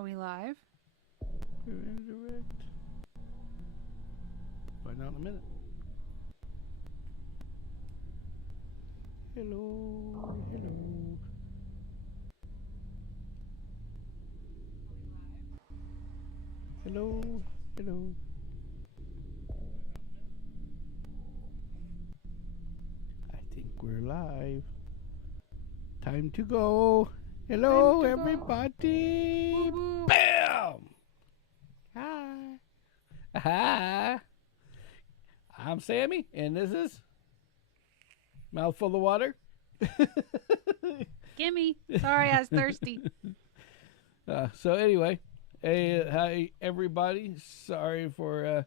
Are we live? We're in direct. Find out in a minute. Hello, hello. Hello, hello. I think we're live. Time to go. Hello, Time to go. everybody. Woo woo. Bam! Hi. Hi. I'm Sammy, and this is Mouthful of Water. Kimmy. Sorry, I was thirsty. So anyway, hey, hi everybody. Sorry for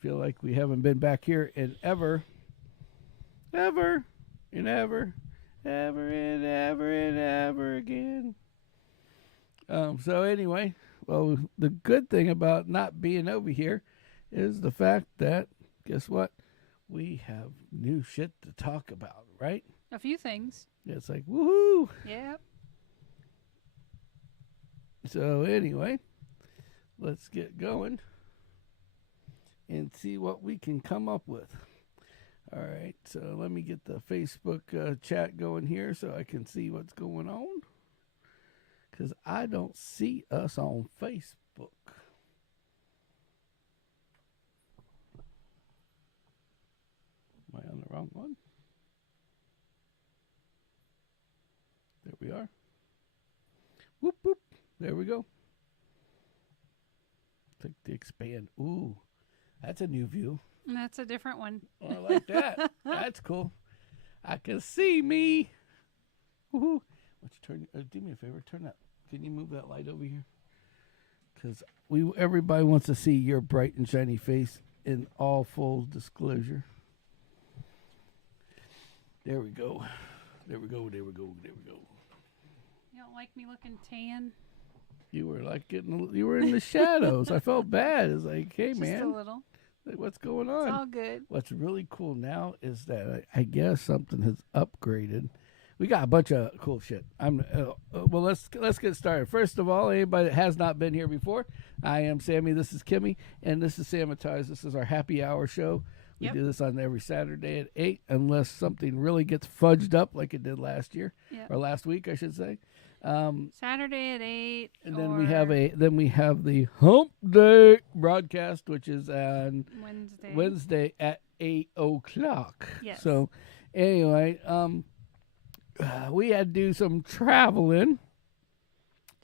feel like we haven't been back here in ever and ever again. So anyway, well, the good thing about not being over here is the fact that guess what? We have new shit to talk about, right? A few things. It's like woohoo. Yep. So anyway, let's get going and see what we can come up with. All right, so let me get the Facebook chat going here so I can see what's going on. Because I don't see us on Facebook. Am I on the wrong one? There we are. Whoop, whoop. There we go. Click to expand. Ooh, that's a new view. That's a different one. Oh, I like that. That's cool. I can see me. Woohoo. Let's turn. Do me a favor. Turn that. Can you move that light over here? Because everybody wants to see your bright and shiny face in all full disclosure. There we go. There we go. There we go. There we go. You don't like me looking tan? You were like you were in the shadows. I felt bad. It's like, hey, Just man. a little. Like, what's going on? It's all good. What's really cool now is that I guess something has upgraded. We got a bunch of cool shit. Well, let's get started. First of all, anybody that has not been here before, I am Sammy. This is Kimmy, and this is Sanitize. This is our happy hour show. We do this on every Saturday at 8, unless something really gets fudged up like it did last year or last week, I should say. Saturday at 8. And then we have the Hump Day broadcast, which is on Wednesday at 8:00. Yes. So anyway, we had to do some traveling.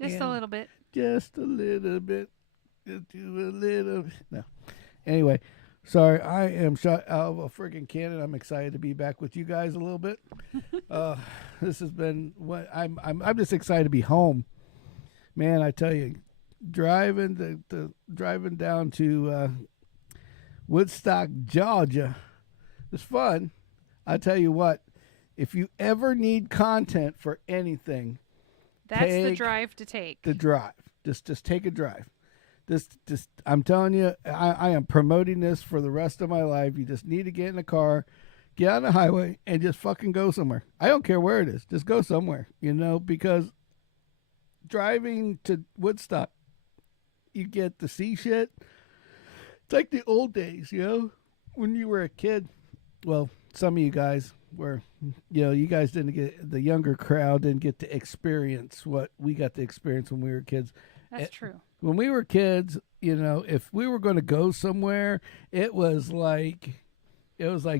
Just a little bit. Just a little bit. Just do a little. No. Anyway, sorry, I am shot out of a freaking cannon. I'm excited to be back with you guys a little bit. This has been what I'm just excited to be home. Man, I tell you, driving down to Woodstock, Georgia, was fun. I tell you what, if you ever need content for anything, that's the drive to take. The drive. Just take a drive. Just I'm telling you, I am promoting this for the rest of my life. You just need to get in a car, get on the highway, and just fucking go somewhere. I don't care where it is. Just go somewhere, because driving to Woodstock, you get to see shit. It's like the old days, when you were a kid. Well, some of you guys were, you guys didn't get, the younger crowd didn't get to experience what we got to experience when we were kids. That's true. When we were kids, if we were going to go somewhere, it was like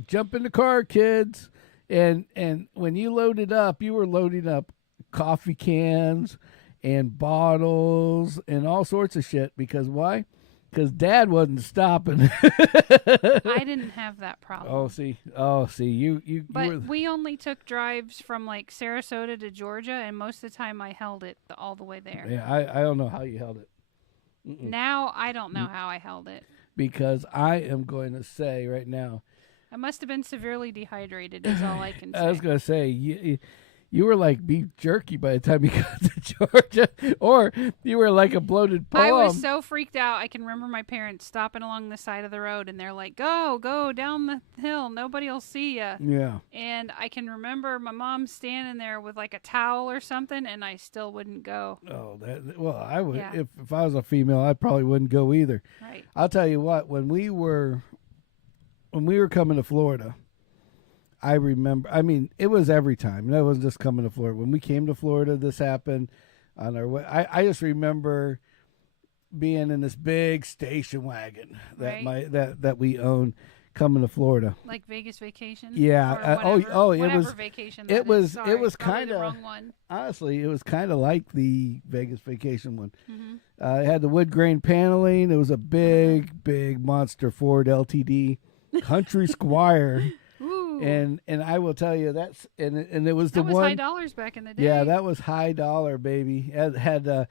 jump in the car, kids. And when you loaded up, you were loading up coffee cans and bottles and all sorts of shit. Because why? Because Dad wasn't stopping. I didn't have that problem. Oh, see, you. But we only took drives from like Sarasota to Georgia, and most of the time I held it all the way there. Yeah, I don't know how you held it. Mm-mm. Now I don't know how I held it. Because I am going to say right now, I must have been severely dehydrated. Is all I can say. I was going to say You were like beef jerky by the time you got to Georgia, or you were like a bloated I was poem. so freaked out. I can remember my parents stopping along the side of the road, and they're like, "Go, go down the hill. Nobody'll see you." Yeah. And I can remember my mom standing there with like a towel or something, and I still wouldn't go. Oh, well, I would Yeah. if I was a female, I probably wouldn't go either. Right. I'll tell you what, when we were coming to Florida, I remember. I mean, it was every time. That wasn't just coming to Florida. When we came to Florida, this happened on our way. I just remember being in this big station wagon that Right. that we own coming to Florida. Like Vegas vacation. Yeah. Or whatever, Oh, whatever vacation. it that was is. Sorry, it was probably kind the of wrong one. honestly, it was kind of like the Vegas vacation one. Mm-hmm. It had the wood grain paneling. It was a big monster Ford LTD Country Squire. Ooh. And I will tell you and it was the that was one. high dollars back in the day. Yeah, that was high dollar, baby. It had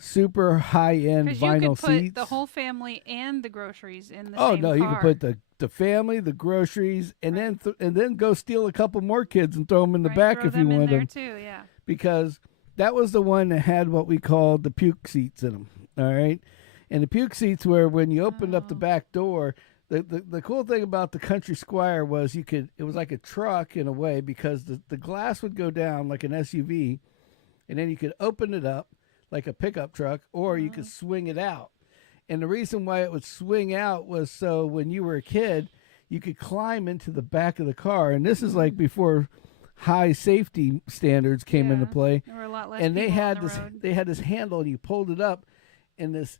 super high end Because vinyl you could put seats. the whole family and the groceries in the Oh same no, car. you could put the family, the groceries, and Right. then go steal a couple more kids and throw them in the Right, back throw if you them in wanted there them, too. Yeah. because that was the one that had what we called the puke seats in them. All right, and the puke seats were when you opened up the Oh. back door. The cool thing about the Country Squire was it was like a truck in a way, because the glass would go down like an SUV, and then you could open it up like a pickup truck, or you could swing it out. And the reason why it would swing out was so when you were a kid, you could climb into the back of the car. And this is like before high safety standards came into Yeah. play. There were a lot less And people on the road. they had this handle, and you pulled it up, and these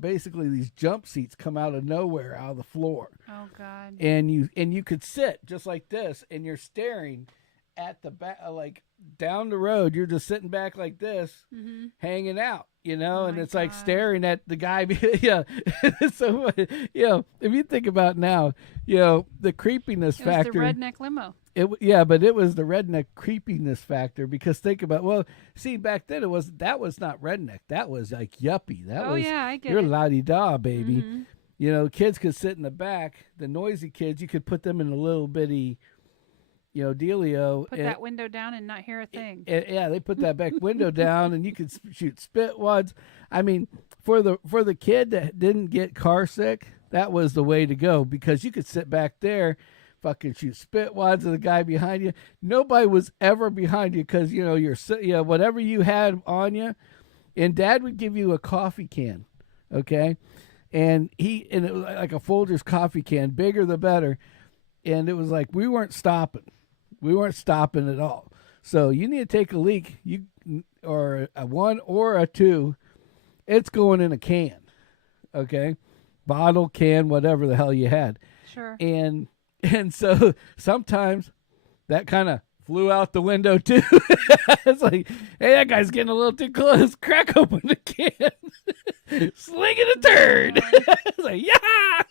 basically these jump seats come out of nowhere, out of the floor, Oh God. and you could sit just like this, and you're staring at the back, like down the road. You're just sitting back like this, Mm-hmm. hanging out, Oh and my it's like God. staring at the guy. Yeah, so if you think about now, the creepiness It was factor. the redneck limo. But it was the redneck creepiness factor, because think about, well, see, back then that was not redneck. That was like yuppie. That Oh was yeah, I get you're it. la-di-da, baby. Mhm. Kids could sit in the back. The noisy kids, you could put them in a little bitty, dealio. Put that window down and not hear a thing. Yeah, they put that back window down, and you could shoot spit wads. I mean, for the kid that didn't get car sick, that was the way to go, because you could sit back there, fucking shoot spit wads at the guy behind you. Nobody was ever behind you, because you're whatever you had on you, and Dad would give you a coffee can, okay, and it was like a Folgers coffee can, bigger the better, and it was like we weren't stopping at all. So you need to take a leak, or a 1 or a 2, it's going in a can, okay, bottle, can, whatever the hell you had, Sure. and so sometimes that kind of flew out the window too. It's like, hey, that guy's getting a little too close. Crack open the can, sling it a turd. It's like, yeah.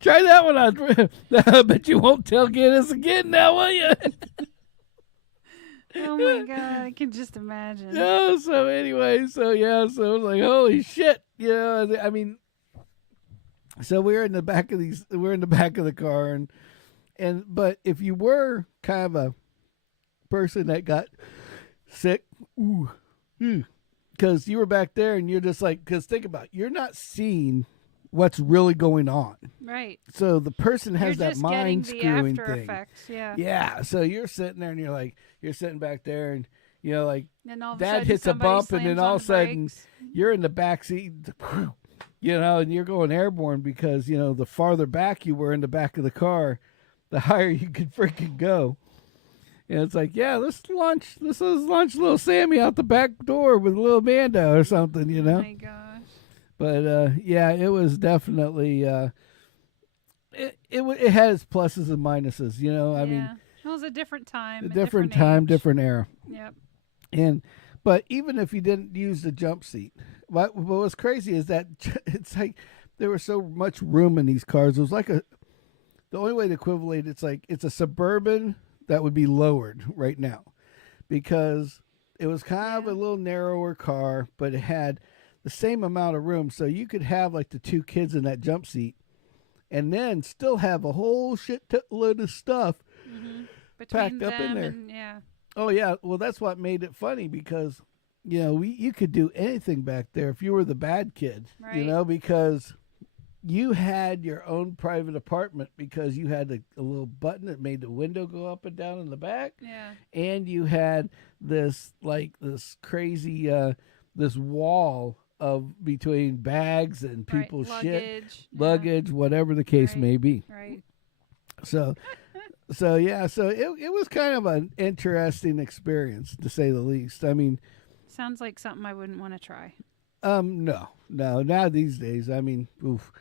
Try that one on. I bet you won't tailgate us again now, will you? Oh my God, I can just imagine. No, so anyway, so I was like, holy shit. I mean, so we're in the back of the car, but if you were kind of a person that got sick, because you were back there, and you're just like, because think about it, you're not seeing what's really going on. Right. So the person has You're that just mind getting the screwing after thing. effects. Yeah. Yeah, so you're sitting there, and you're sitting back there, and like And all of a Dad sudden hits a somebody bump, and then slams all on of a the sudden brakes. you're in the back seat, and you're going airborne, because the farther back you were in the back of the car, the higher you could freaking go. And it's like, yeah, let's launch little Sammy out the back door with little Amanda or something, Oh my gosh. But yeah, it was definitely it had its pluses and minuses. I mean, it was a different time. a a different time, age. different era. Yep. But even if you didn't use the jump seat, what was crazy is that it's like there was so much room in these cars. It was like the only way to equivalent, it's like it's a Suburban that would be lowered right now, because it was kind of a little narrower car, but it had the same amount of room, so you could have like the 2 kids in that jump seat, and then still have a whole load of stuff Between packed up in them there. and yeah. Oh yeah, well that's what made it funny because you could do anything back there if you were the bad kid, Right. because you had your own private apartment because you had a little button that made the window go up and down in the back, Yeah. and you had this crazy this wall of between bags and Right. people's Luggage. luggage, whatever the case Right. may be. Right. So so it was kind of an interesting experience to say the least. I mean, Sounds like something I wouldn't want to try. no, now these days, I mean, oof.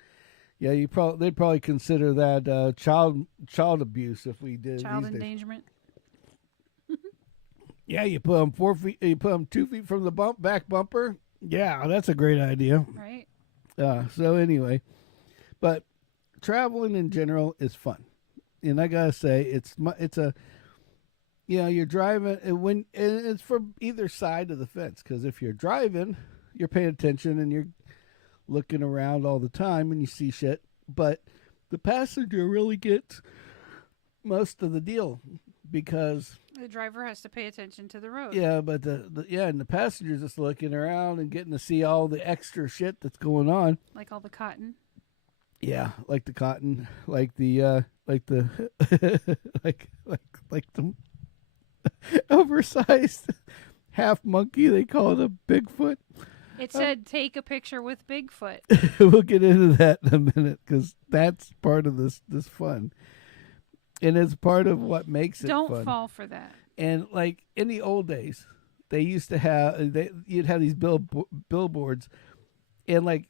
Yeah, they'd probably consider that child abuse if we did Child these days. endangerment. Yeah, you put them 4 feet, you put them 2 feet from the back bumper. Yeah, that's a great idea. Right. So anyway, but traveling in general is fun, and I gotta say it's a you're driving and it's for either side of the fence, because if you're driving, you're paying attention and you're looking around all the time and you see shit, but the passenger really gets most of the deal because The driver has to pay attention to the road. yeah, but and the passenger's just looking around and getting to see all the extra shit that's going on. Like all the cotton. Yeah, like the cotton, like the like the like the oversized half monkey. They call it a Bigfoot. It said take a picture with Bigfoot. We'll get into that in a minute because that's part of this fun, and it's part of what makes it Don't fun. fall for that. And like in the old days, they used to have you'd have these billboards, and like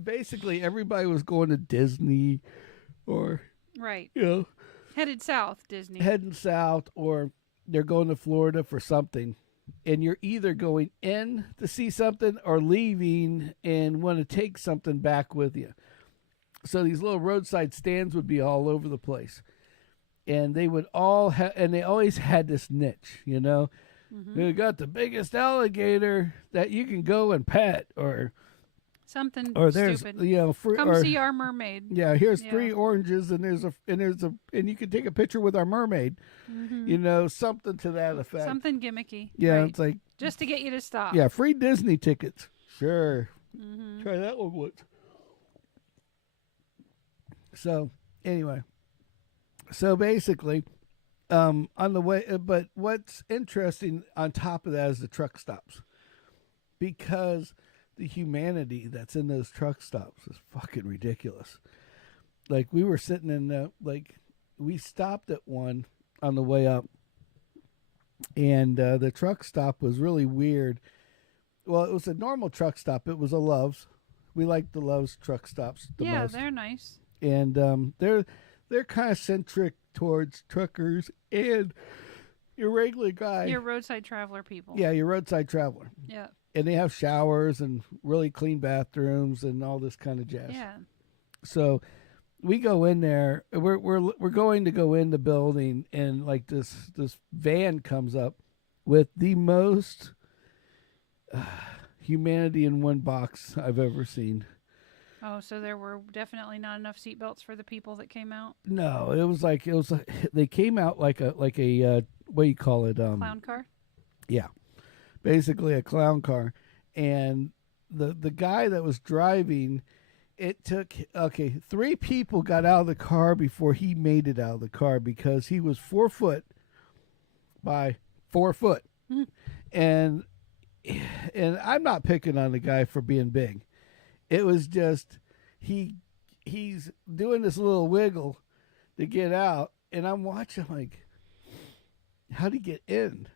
basically everybody was going to Disney, or Right. you Headed south, Disney. know heading south, or they're going to Florida for something. And you're either going in to see something or leaving and want to take something back with you. So these little roadside stands would be all over the place. And they would all and they always had this niche, They got the biggest alligator that you can go and pet, or Something there's stupid. free, Come or, see our mermaid. yeah, here's Yeah. 3 oranges and and you can take a picture with our mermaid, something to that effect. Something gimmicky. Yeah, Right. it's like, Just to get you to stop. yeah, free Disney tickets. Sure. Mm-hmm. Try that one once. So, anyway. So, basically, on the way, but what's interesting on top of that is the truck stops. Because the humanity that's in those truck stops is fucking ridiculous. Like, we were sitting in we stopped at one on the way up, and the truck stop was really weird. Well, it was a normal truck stop. It was a Love's. We like the Love's truck stops the Yeah, most. they're nice. And they're kind of centric towards truckers and your regular guy. Your roadside traveler people. Yeah, your roadside traveler. Yeah. And they have showers and really clean bathrooms and all this kind of jazz. Yeah. So we go in there. We're going to go in the building, and like this van comes up with the most humanity in one box I've ever seen. Oh, so there were definitely not enough seatbelts for the people that came out. No, it was like they came out like a what do you call it? Clown car. Yeah, basically a clown car, and the guy that was driving, it took 3 people got out of the car before he made it out of the car because he was 4 foot by 4 foot, and I'm not picking on the guy for being big. It was just he's doing this little wiggle to get out, and I'm watching like, how'd he get in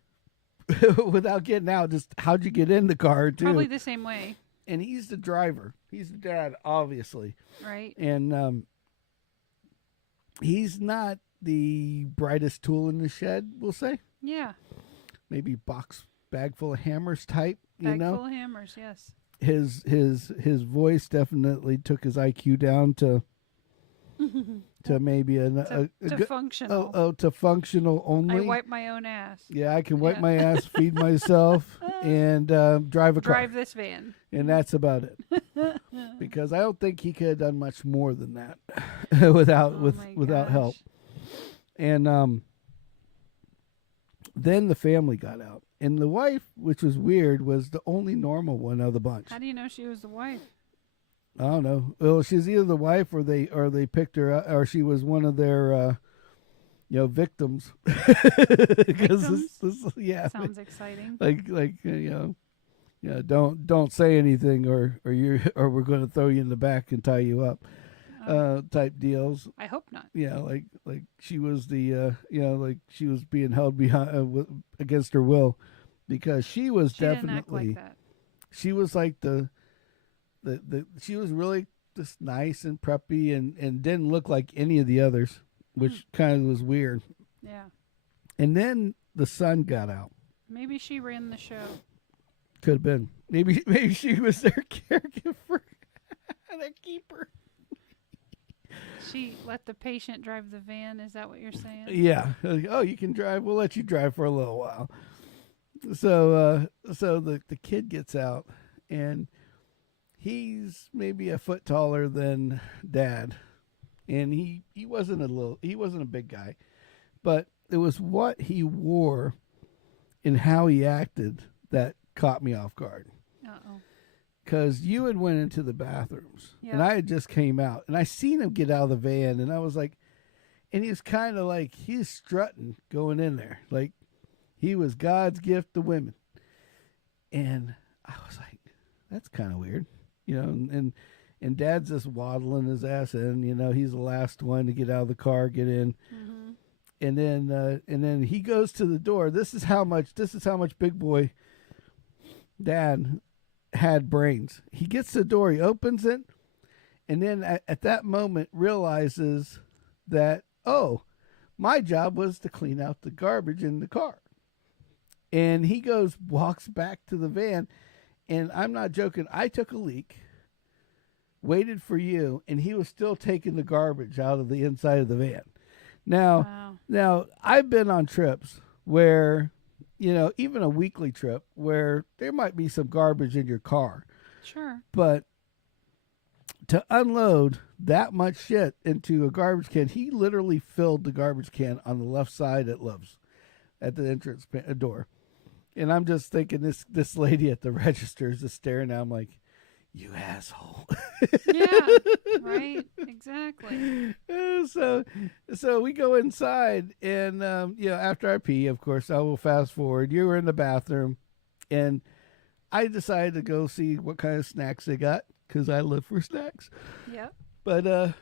without getting out? Just how'd you get in the car too? Probably the same way. And he's the driver. He's the dad, obviously. Right. And he's not the brightest tool in the shed, we'll say. Yeah. Maybe bag full of hammers type, Bag full of hammers, yes. His voice definitely took his IQ down to maybe to functional. to functional only. I wipe my own ass. Yeah, I can wipe my ass, feed myself, and drive a car. Drive this van. And that's about it. because I don't think he could have done much more than that without Oh my without help. gosh. And then the family got out, and the wife, which was weird, was the only normal one of the bunch. How do you know she was the wife? I don't know. Well, she's either the wife or they picked her up, or she was one of their victims. Victims? Yeah, Sounds exciting. don't say anything or we're going to throw you in the back and tie you up. Type deals. I hope not. Yeah, like she was the like she was being held behind against her will, because she was She definitely didn't act like that. she was like the she was really just nice and preppy and didn't look like any of the others, which kind of was weird. Yeah. And then the son got out. Maybe she ran the show. Could have been. Maybe she was their caregiver, their keeper. She let the patient drive the van. Is that what you're saying? Yeah. Like, oh, you can drive. We'll let you drive for a little while. So the kid gets out, and he's maybe a foot taller than Dad, and he wasn't a big guy, but it was what he wore and how he acted that caught me off guard. Uh-oh. Because you had went into the bathrooms, Yeah. and I had just came out, and I seen him get out of the van, and I was like, and he was kind of like, he's strutting going in there, like he was God's gift to women. And I was like, that's kind of weird, and Dad's just waddling his ass in, he's the last one to get out of the car, get in. Mm-hmm. And then he goes to the door. This is how much big boy Dad had brains. He gets the door, he opens it, and then at that moment realizes that, oh, my job was to clean out the garbage in the car. And he walks back to the van, and I'm not joking, I took a leak, waited for you, and he was still taking the garbage out of the inside of the van. Now I've been on trips where, even a weekly trip where there might be some garbage in your car. Sure. But to unload that much shit into a garbage can, he literally filled the garbage can on the left side at Love's, at the entrance door. And I'm just thinking, this lady at the register is just staring at him like, you asshole. Yeah, right. Exactly. So we go inside, and after I pee, of course, I will fast forward. You were in the bathroom, and I decided to go see what kind of snacks they got, because I live for snacks. Yep. But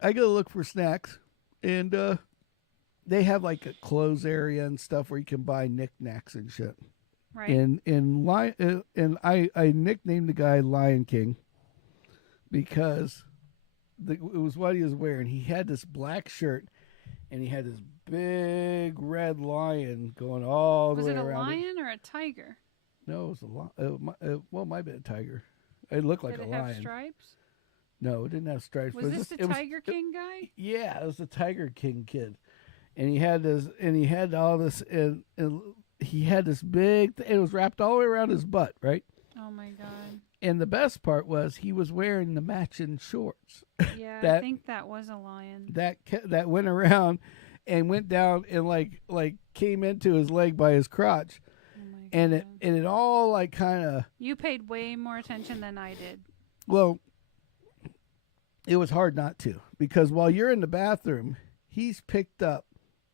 I go look for snacks, and they have like a clothes area and stuff where you can buy knickknacks and shit. Right. And I nicknamed the guy Lion King because it was what he was wearing. He had this black shirt, and he had this big red lion going all the way around. Was it a lion or a tiger? No, it was a lion. Well, it might have been a tiger. It looked like a lion. Did it have stripes? No, it didn't have stripes. Was this the Tiger King guy? Yeah, it was the Tiger King kid, and he had this, and he had all this, and he had this big. It was wrapped all the way around his butt, right? Oh my god! And the best part was he was wearing the matching shorts. Yeah, that, I think that was a lion. That went around and went down and like came into his leg by his crotch. Oh my god! And it all like kind of. You paid way more attention than I did. Well, it was hard not to, because while you're in the bathroom, he's picked up,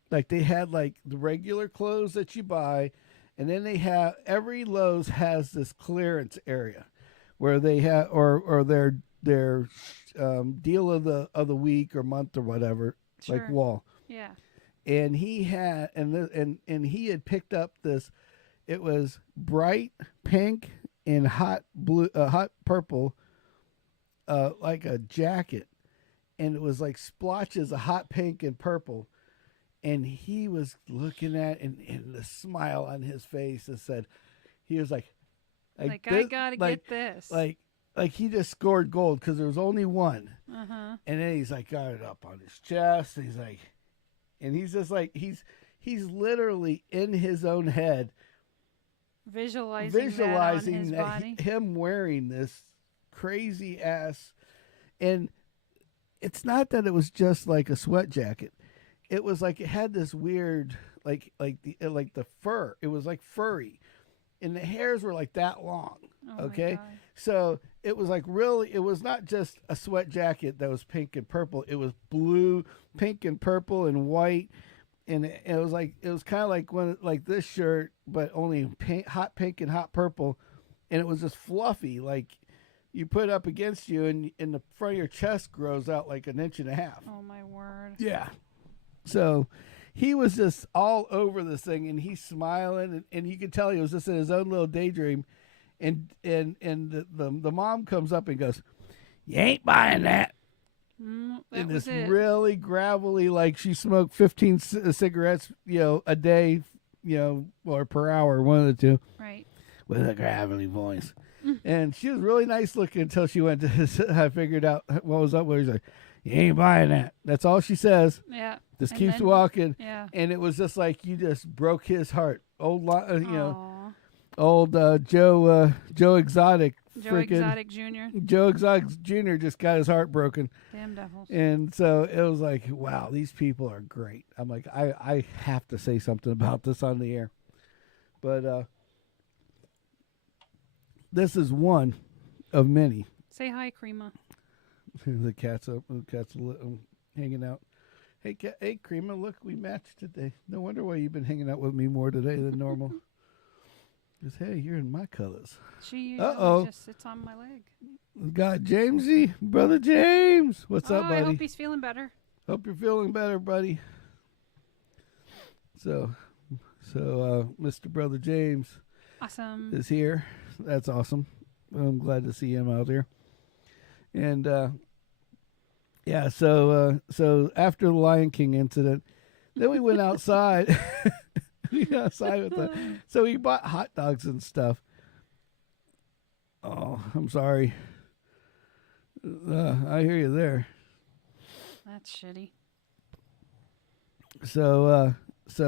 like they had like the regular clothes that you buy, and then they have, every Lowe's has this clearance area where they have or their deal of the week or month or whatever, Sure. like wall. Yeah. And he had and he had picked up this. It was bright pink and hot blue, hot purple, like a jacket, and it was like splotches of hot pink and purple. And he was looking at and the smile on his face and said, he was like I gotta like, get this. Like he just scored gold because there was only one. Uh-huh. And then he's like got it up on his chest. And he's like, and he's just like, he's literally in his own head Visualizing that on his body. him wearing this crazy ass, and it's not that it was just like a sweat jacket. It was like it had this weird like the fur. It was like furry, and the hairs were like that long. Oh Okay, my God. so it was like really. It was not just a sweat jacket that was pink and purple. It was blue, pink and purple and white, and it was like it was kind of like one like this shirt, but only pink, hot pink and hot purple, and it was just fluffy. Like you put it up against you, and the front of your chest grows out like an inch and a half. Oh my word. Yeah. So he was just all over this thing, and he's smiling, and you could tell he was just in his own little daydream. And the mom comes up and goes, "You ain't buying that." That And was this it. really gravelly, like she smoked 15 cigarettes, a day, or per hour, one of the two, Right. with a gravelly voice. And she was really nice looking until she went to. I figured out what was up with her. He's like, "You ain't buying that." That's all she says. Yeah. Just And keeps then- walking, Yeah. and it was just like you just broke his heart. Old, Aw. old Joe Exotic, Joe freaking Exotic Jr. Joe Exotic Jr. just got his heart broken, Damn devils. and so it was like, wow, these people are great. I'm like, I have to say something about this on the air, but this is one of many. Say hi, Crema. The cat's up, hanging out. Hey, hey, Crema, look, we matched today. No wonder why you've been hanging out with me more today than normal. Because, hey, you're in my colors. She Uh-oh. usually just sits on my leg. We got Jamesy, brother James. What's up, buddy? I hope he's feeling better. Hope you're feeling better, buddy. So, Mr. Brother James Awesome. is here. That's awesome. I'm glad to see him out there. And yeah, so after the Lion King incident, then we went outside. We went outside with so we bought hot dogs and stuff. Oh, I'm sorry. I hear you there. That's shitty. So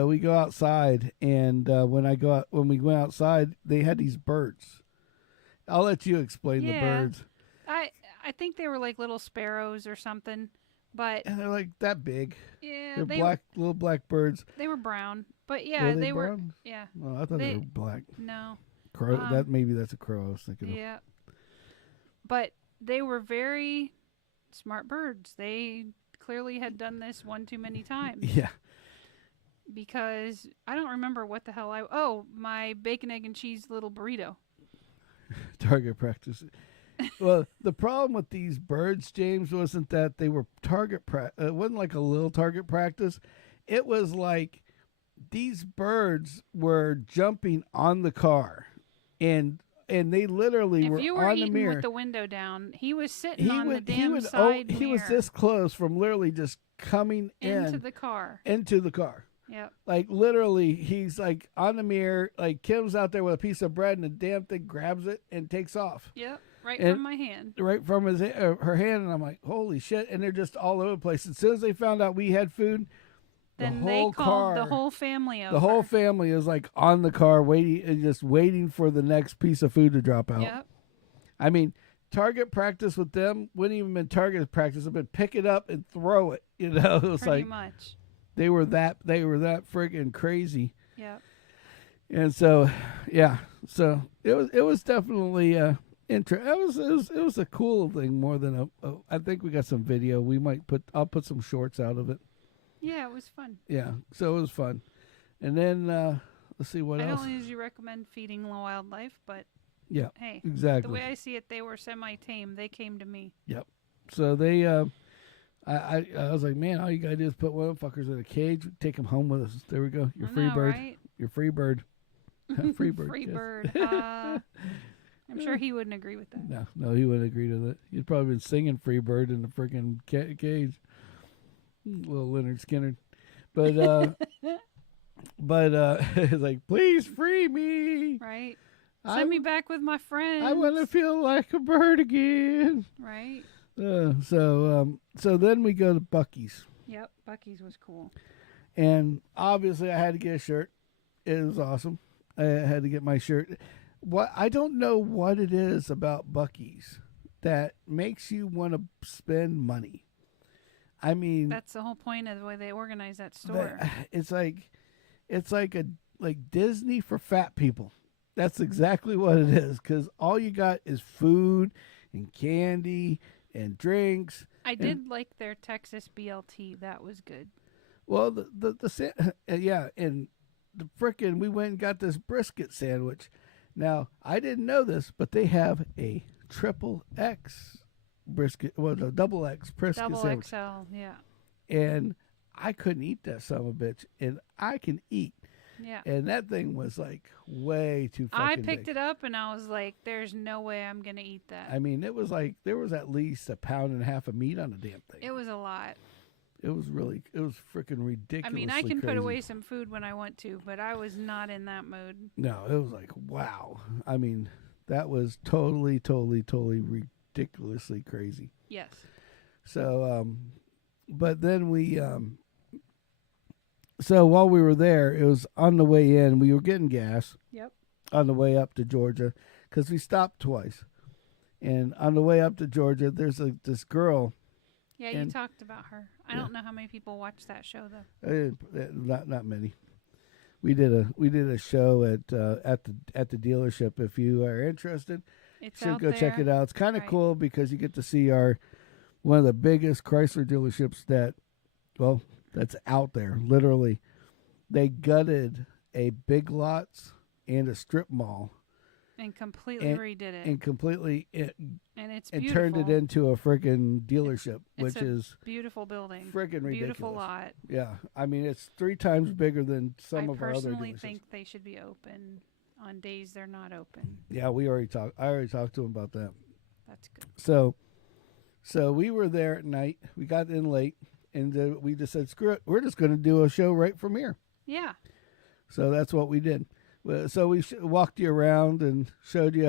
we go outside, and when we went outside, they had these birds. I'll let you explain the Yeah. birds. I think they were like little sparrows or something, but And they're like that big. yeah, They're they black, little black birds. they were brown. But yeah, Were they were. brown? Yeah. Oh, I thought they They- were black. No. Crow. Um, Maybe that's a crow I was thinking of. Yeah. But they were very smart birds. They clearly had done this one too many times Yeah. because I don't remember what the hell my bacon, egg, and cheese little burrito. Target practice. Well, the problem with these birds, James, wasn't that they were it wasn't like a little target practice. It was like these birds were jumping on the car, and they literally were If you were on the eating mirror. with the window down, he was sitting on the he damn would side he was mirror this close from literally just coming into the car. into the car. Yep. Like literally, he's like on the mirror. Like Kim's out there with a piece of bread, and the damn thing grabs it and takes off Yep. Right And- from my hand. right from her hand. And I'm like, holy shit! And they're just all over the place. As soon as they found out we had food, Then the they whole called the car, whole family over. the whole family is like on the car, just waiting for the next piece of food to drop out. Yep. I mean, target practice with them wouldn't even been target practice. It'd been pick it up and throw it. It was Pretty like much. they were that friggin' crazy. Yep. And so, yeah, so it was definitely it was a cool thing more than I think we got some video. I'll put some shorts out of it. Yeah, it was fun. Yeah, so it was fun. And then let's see what I else. don't usually recommend feeding the wildlife, but Yeah, hey, exactly. the way I see it, they were semi-tame. They came to me. So they, I was like, man, all you gotta do is put one of the fuckers in a cage, take them home with us. There we go. Your I free know, bird. right? Your free bird. Free bird. Free yes. bird. I'm sure he wouldn't agree with that. No, he wouldn't agree to that. He'd probably been singing free bird in the freaking cage. Little Leonard Skinner. But it's like, please free me. Right? I Send me back with my friends. I want to feel like a bird again. Right? So then we go to Buc-ee's, Yep. Buc-ee's was cool. and obviously I had to get a shirt. It was awesome. I had to get my shirt. What I don't know what it is about Buc-ee's. that makes you want to spend money. I mean, That's the whole point of the way they organize that store. it's like Disney for fat people. That's exactly what it is, because all you got is food and candy and drinks. I did like their Texas BLT. That was good. Well, yeah, and the frickin' we went and got this brisket sandwich. Now, I didn't know this, but they have a triple X brisket, well, no, double X brisket Double sandwich. XL, yeah. And I couldn't eat that son of a bitch, and I can eat. Yeah. And that thing was like way too fucking I picked big. it up and I was like, there's no way I'm going to eat that. I mean, it was like there was at least 1.5 pounds of meat on the damn thing. It was a lot. It was freaking ridiculous. I mean, I can put away some food when I want to, but I was not in that mood. No, it was like, wow. I mean, that was totally ridiculously crazy. Yes. So, but then so while we were there, it was on the way in, we were getting gas. Yep. On the way up to Georgia, because we stopped twice. And on the way up to Georgia, there's this girl. Yeah, you talked about her. I don't know how many people watch that show though. Not many. We did a show at the dealership. If you are interested, It's should out go there. check it out. It's kind of Right. cool because you get to see one of the biggest Chrysler dealerships that's out there. Literally, they gutted a Big Lots and a strip mall And completely redid it. and completely And it's and beautiful. turned it into a freaking dealership, It's which a is beautiful building. freaking ridiculous. Beautiful lot. Yeah, I mean it's 3 times bigger than some I of our other personally dealerships. think they should be open on days they're not open. Yeah, I already talked to him about that. That's good. So we were there at night. We got in late, and we just said, "Screw it, we're just going to do a show right from here." Yeah. So that's what we did. So we walked you around and showed you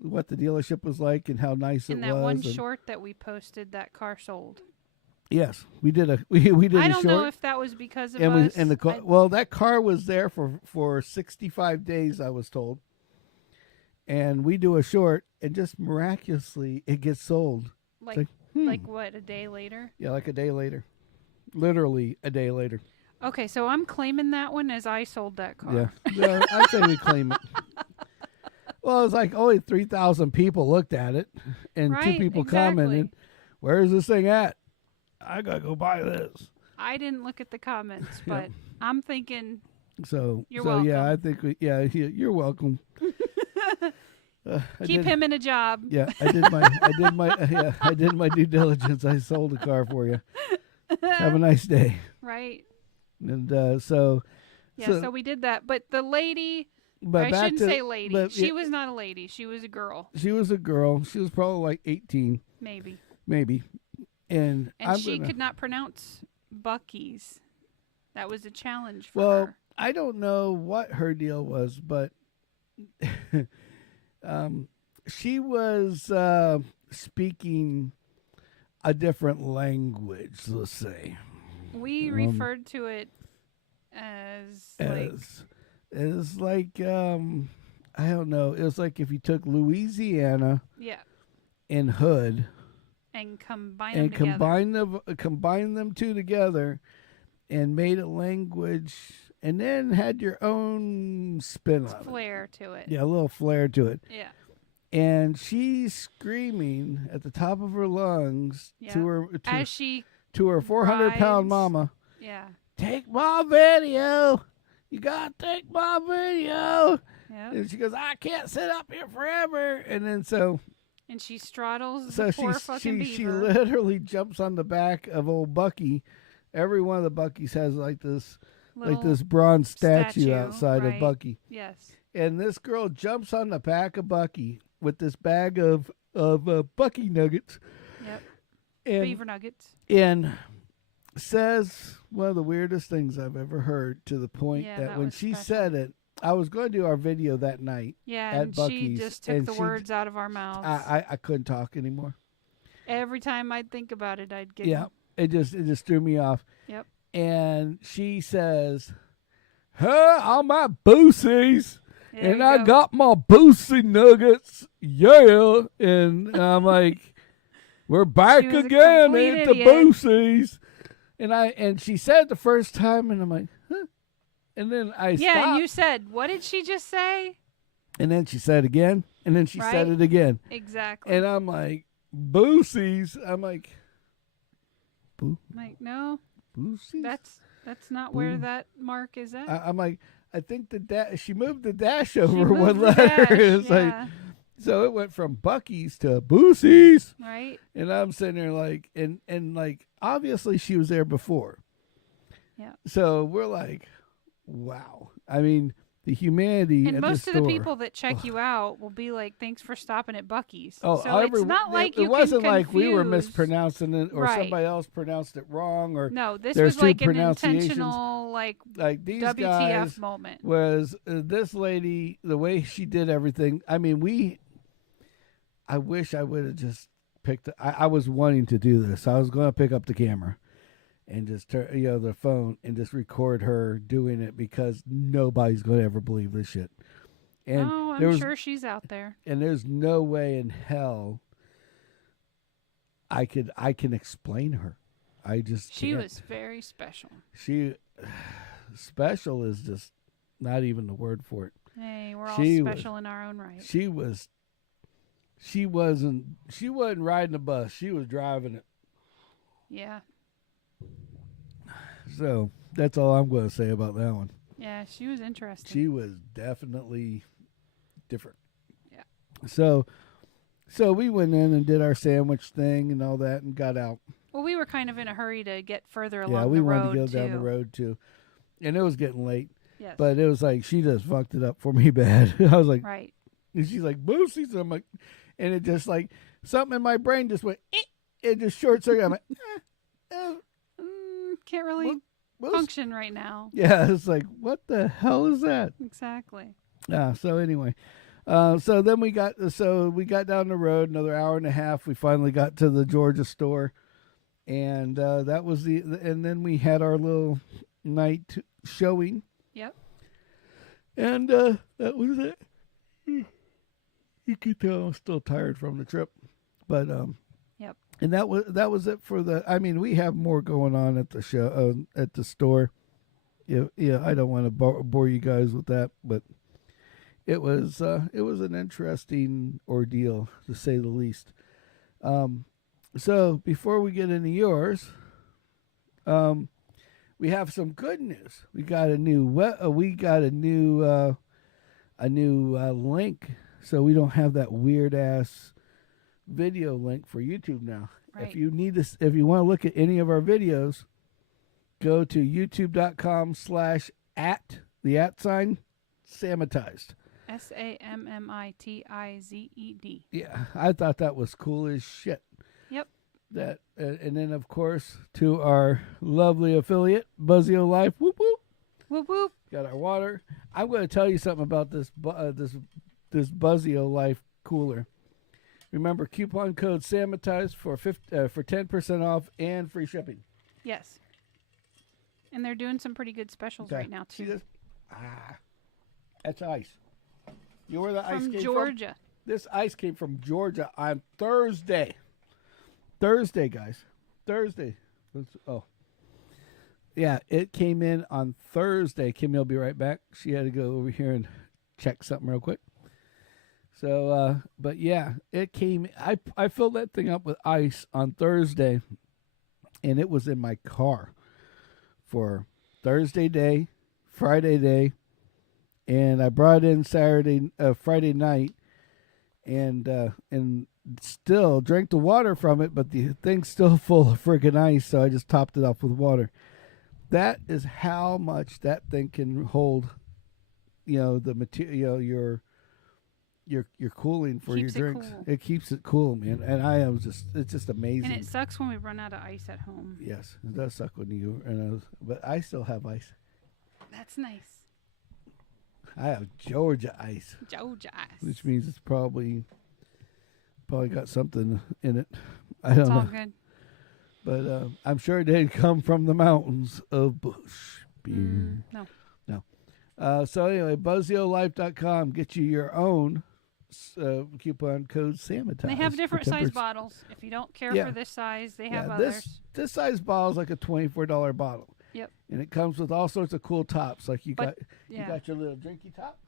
what the dealership was like and how nice In it that was. one and short that we posted, that car sold. yes, we did we did I a don't short. know if that was because of and us. the car, well, that car was there for 65 days, I was told. And we do a short, and just miraculously it gets sold. like like, what, a day later? Yeah, like a day later. Literally a day later. Okay, so I'm claiming that one as I sold that car. Yeah, I'd say we claim it. Well, it's like only 3,000 people looked at it, and 2 Right, people exactly. commented, "Where's this thing at? I gotta go buy this." I didn't look at the comments, but I'm thinking So, You're yeah, I welcome. think you're welcome. keep him in a job. Yeah, I did my due diligence. I sold the car for you. Have a nice day. Right. And so we did that. But the lady, but I back shouldn't to, say lady. but, She yeah, was not a lady. She was a girl, She was a girl. She was probably like 18, maybe. maybe. And She could not pronounce Buc-ee's. That was a challenge for Well, her. I don't know what her deal was, but she was speaking a different language, let's say. We referred to it as like I don't know. It was like if you took Louisiana yeah, and Hood and combine them together. combine them two together and made a language, and then had your own spin on it. Flair to it. Yeah, a little flair to it. Yeah. And she's screaming at the top of her lungs Yeah. to her As she 400-pound rides. mama. yeah. Take my video. You gotta take my video. Yeah. And she goes, I can't sit up here forever. And then so And she straddles so the poor fucking she beaver. literally jumps on the back of old Bucky. Every one of the Buckies has like this Little bronze statue outside of right. Bucky. Yes. And this girl jumps on the back of Bucky with this bag of Bucky nuggets. Yep. And, Beaver nuggets. and says one of the weirdest things I've ever heard, to the point Yeah, that that when was she special. said it, I was going to do our video that night. Yeah, at and she Buc-ee's, just took and the she- words out of our mouths. I couldn't talk anymore. Every time I'd think about it, I'd get Yeah, it just threw me off. Yep. And she says, "Huh, all my boosies." There and you I go. got my Boosie Nuggets, yeah. And I'm like, we're back She was a again complete at the idiot. Boosies. And she said it the first time, and I'm like, huh? And then I Yeah, stopped. and you said, what did she just say? And then she said again, and then she said Right? it again. Exactly. And I'm like, Boosies. I'm like, Like, no, Boosies? that's not where that mark is at. I'm like, I think she moved the dash She over moved one the letter. dash, It's like, yeah. so it went from Bucky's to Boosies. Right? And I'm sitting there like, and like, obviously she was there before. Yeah. So we're like, wow. I mean, the humanity And at most the of the store. people that check you out will be like, "Thanks for stopping at Bucky's." Oh, so it's not like it you wasn't can like we were confuse- mispronouncing it, or Right. somebody else pronounced it wrong, or No, this there's was like two an pronunciations. intentional, like these WTF guys moment. was this lady, the way she did everything. I mean, I wish I would have just picked. I was wanting to do this. I was going to pick up the camera and just turn, the phone, and just record her doing it, because nobody's going to ever believe this shit. And Oh, I'm sure she's out there. And there's no way in hell I can explain her. I just She can't. was very special. She special is just not even the word for it. Hey, we're all She special in our own right. She wasn't riding the bus. She was driving it. Yeah. So that's all I'm going to say about that one. Yeah, she was interesting. She was definitely different. Yeah. So we went in and did our sandwich thing and all that, and got out. Well, we were kind of in a hurry to get further along Yeah, we the wanted road to go too. down the road too, and it was getting late. Yes. But it was like, she just fucked it up for me bad. I was like, right. and she's like, Boosies. I'm like, and it just like, something in my brain just went, it just short circuit. I'm like, Can't really function right now. Yeah, it's like, what the hell is that? Exactly. So anyway, so then we got down the road another hour and a half. We finally got to the Georgia store, and that was and then we had our little night showing. Yep. And that was it. You could tell I'm still tired from the trip, but Yep. And that was it for the. I mean, we have more going on at the show, at the store. Yeah. I don't want to bore you guys with that, but it was an interesting ordeal, to say the least. So before we get into yours, we have some good news. We got a new link, so we don't have that weird ass video link for YouTube now. Right. If you need this, if you want to look at any of our videos, go to youtube.com/@, the @sign, Sammitized. SAMMITIZED. Yeah, I thought that was cool as shit. Yep. That and then of course to our lovely affiliate, Buzzio Life. Whoop whoop. Whoop whoop. Got our water. I'm going to tell you something about this Buzzio Life cooler. Remember, coupon code Sammitized for 10% off and free shipping. Yes. And they're doing some pretty good specials right now too. See this? That's ice. You know where the ice From came Georgia. from? This ice came from Georgia on Thursday. Thursday, guys. Thursday. Oh. Yeah, it came in on Thursday. Kimmy will be right back. She had to go over here and check something real quick. So, but yeah, it came. I filled that thing up with ice on Thursday, and it was in my car for Thursday day, Friday day, and I brought it in Friday night, and still drank the water from it, but the thing's still full of freaking ice, so I just topped it off with water. That is how much that thing can hold, the material, your cooling for Keeps your it drinks. cool. It keeps it cool, man. And it's just amazing. And it sucks when we run out of ice at home. Yes, it does suck when but I still have ice. That's nice. I have Georgia ice. Georgia ice. Which means it's probably got something in it. I It's don't all know. good. But I'm sure it didn't come from the mountains of Bush beer. No. So anyway, BuzzioLife.com. Get you your own coupon code Sanitize. They have different for size 10%. bottles. If you don't care Yeah. for this size, they have Yeah, others. this size bottle is like a $24 bottle. Yep. And it comes with all sorts of cool tops. Like you But- you got your little drinky top.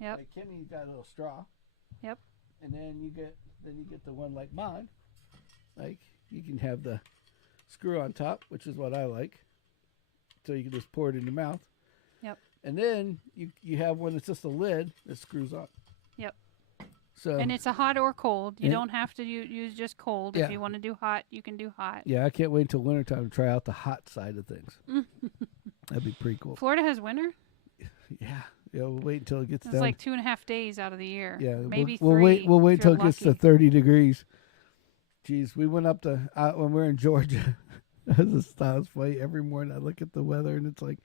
Yep. Like Kimmy, you got a little straw. Yep. And then you get the one like mine. Like you can have the screw on top, which is what I like. So you can just pour it in your mouth. Yep. And then you have one that's just a lid that screws on. Yep. So And it's a hot or cold. You And- don't have to use just cold. Yeah. If you want to do hot, you can do hot. yeah, I can't wait until wintertime to try out the hot side of things. That'd be pretty cool. Florida has winter. Yeah. Yeah, we'll wait until it gets It's down. like 2.5 days out of the year. Yeah, Maybe we'll 3. wait. We'll wait if you're until it gets to lucky. 30 degrees. Jeez, we went up to when we were in Georgia. That was funny. Every morning I look at the weather and it's like,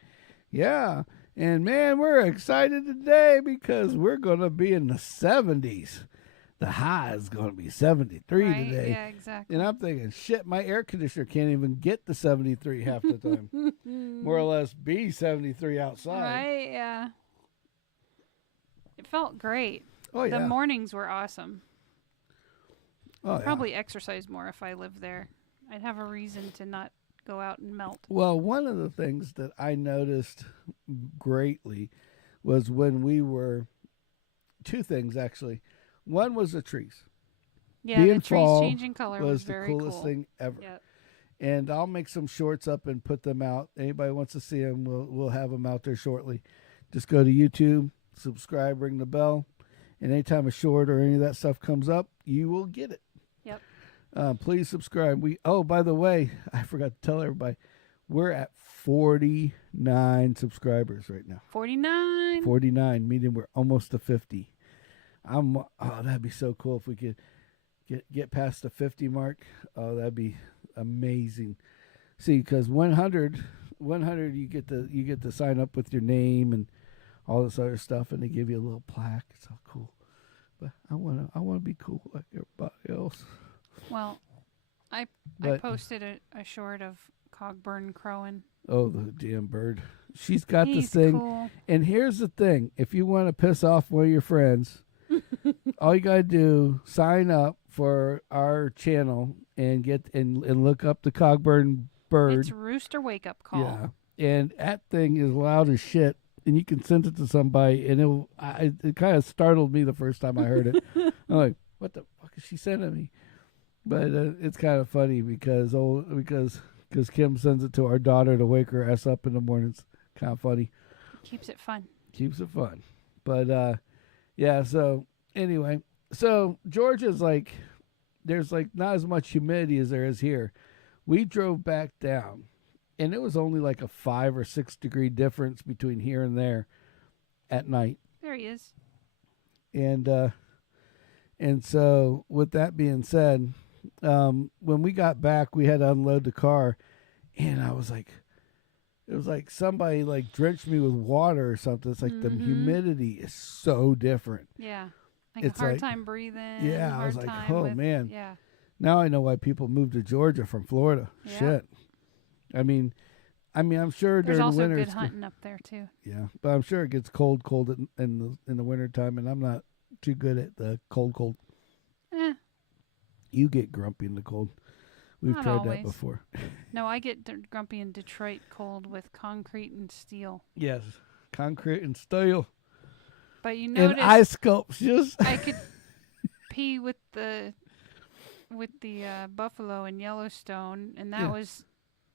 yeah, and man, we're excited today because we're gonna be in the 70s. The high is gonna be 73 Right? today. Yeah, exactly. And I'm thinking, shit, my air conditioner can't even get to 73 half the time. More or less be 73 outside. Right? Yeah. It felt great. Oh, yeah. The mornings were awesome. Oh, yeah. Probably exercise more if I lived there. I'd have a reason to not go out and melt. Well, one of the things that I noticed greatly was when we were, two things actually. One was the trees. Yeah, Being the trees fall changing color was the very coolest cool. thing ever. Yep. And I'll make some shorts up and put them out. Anybody wants to see them, we'll have them out there shortly. Just go to YouTube, subscribe, ring the bell, and anytime a short or any of that stuff comes up, you will get it. Yep. Please subscribe. By the way, I forgot to tell everybody, we're at 49 subscribers right now. 49. 49, meaning we're almost to 50. That'd be so cool if we could get past the 50 mark. Oh, that'd be amazing. See, because 100 you get to sign up with your name and all this other stuff, and they give you a little plaque. It's all cool. But I wanna be cool like everybody else. Well, I But- posted a short of Cogburn crowing. Oh, the damn bird. She's got He's this thing. cool. And here's the thing: if you want to piss off one of your friends, all you gotta do sign up for our channel and and look up the Cogburn bird. It's Rooster Wake Up Call. Yeah, and that thing is loud as shit. And you can send it to somebody, and it kind of startled me the first time I heard it. I'm like, "What the fuck is she sending me?" But it's kind of funny because Kim sends it to our daughter to wake her ass up in the mornings. Kind of funny. Keeps it fun. Keeps it fun. But yeah. So anyway, so Georgia's like, there's like not as much humidity as there is here. We drove back down. And it was only like a 5 or 6 degree difference between here and there at night. There he is. And so with that being said, when we got back, we had to unload the car, and I was like, it was like somebody like drenched me with water or something. It's like the humidity is so different. Yeah. Like It's a hard like- time breathing. Yeah, I hard was like, time oh, with- man. Yeah. Now I know why people move to Georgia from Florida. Yeah. Shit. I mean, I'm sure There's during also the winter. good it's hunting up there too. Yeah, but I'm sure it gets cold in the wintertime, and I'm not too good at the cold. Eh. You get grumpy in the cold. We've Not tried always. that before. No, I get grumpy in Detroit cold with concrete and steel. Yes, concrete and steel But you and notice ice sculptures. I could pee with the buffalo in Yellowstone, and that Yeah. was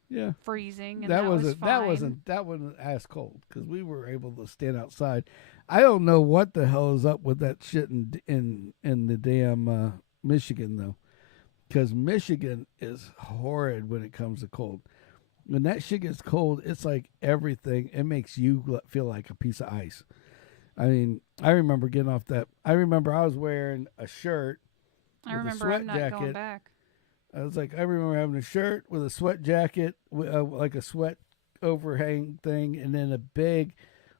Yeah, freezing, and that was fine. that wasn't as cold because we were able to stand outside. I don't know what the hell is up with that shit in the damn Michigan though, because Michigan is horrid when it comes to cold. When that shit gets cold, it's like everything. It makes you feel like a piece of ice. I mean, I remember getting off that. I remember I was wearing a shirt. I with a remember sweat I'm not jacket. going back. I was like, I remember having a shirt with a sweat jacket, like a sweat overhang thing, and then a big,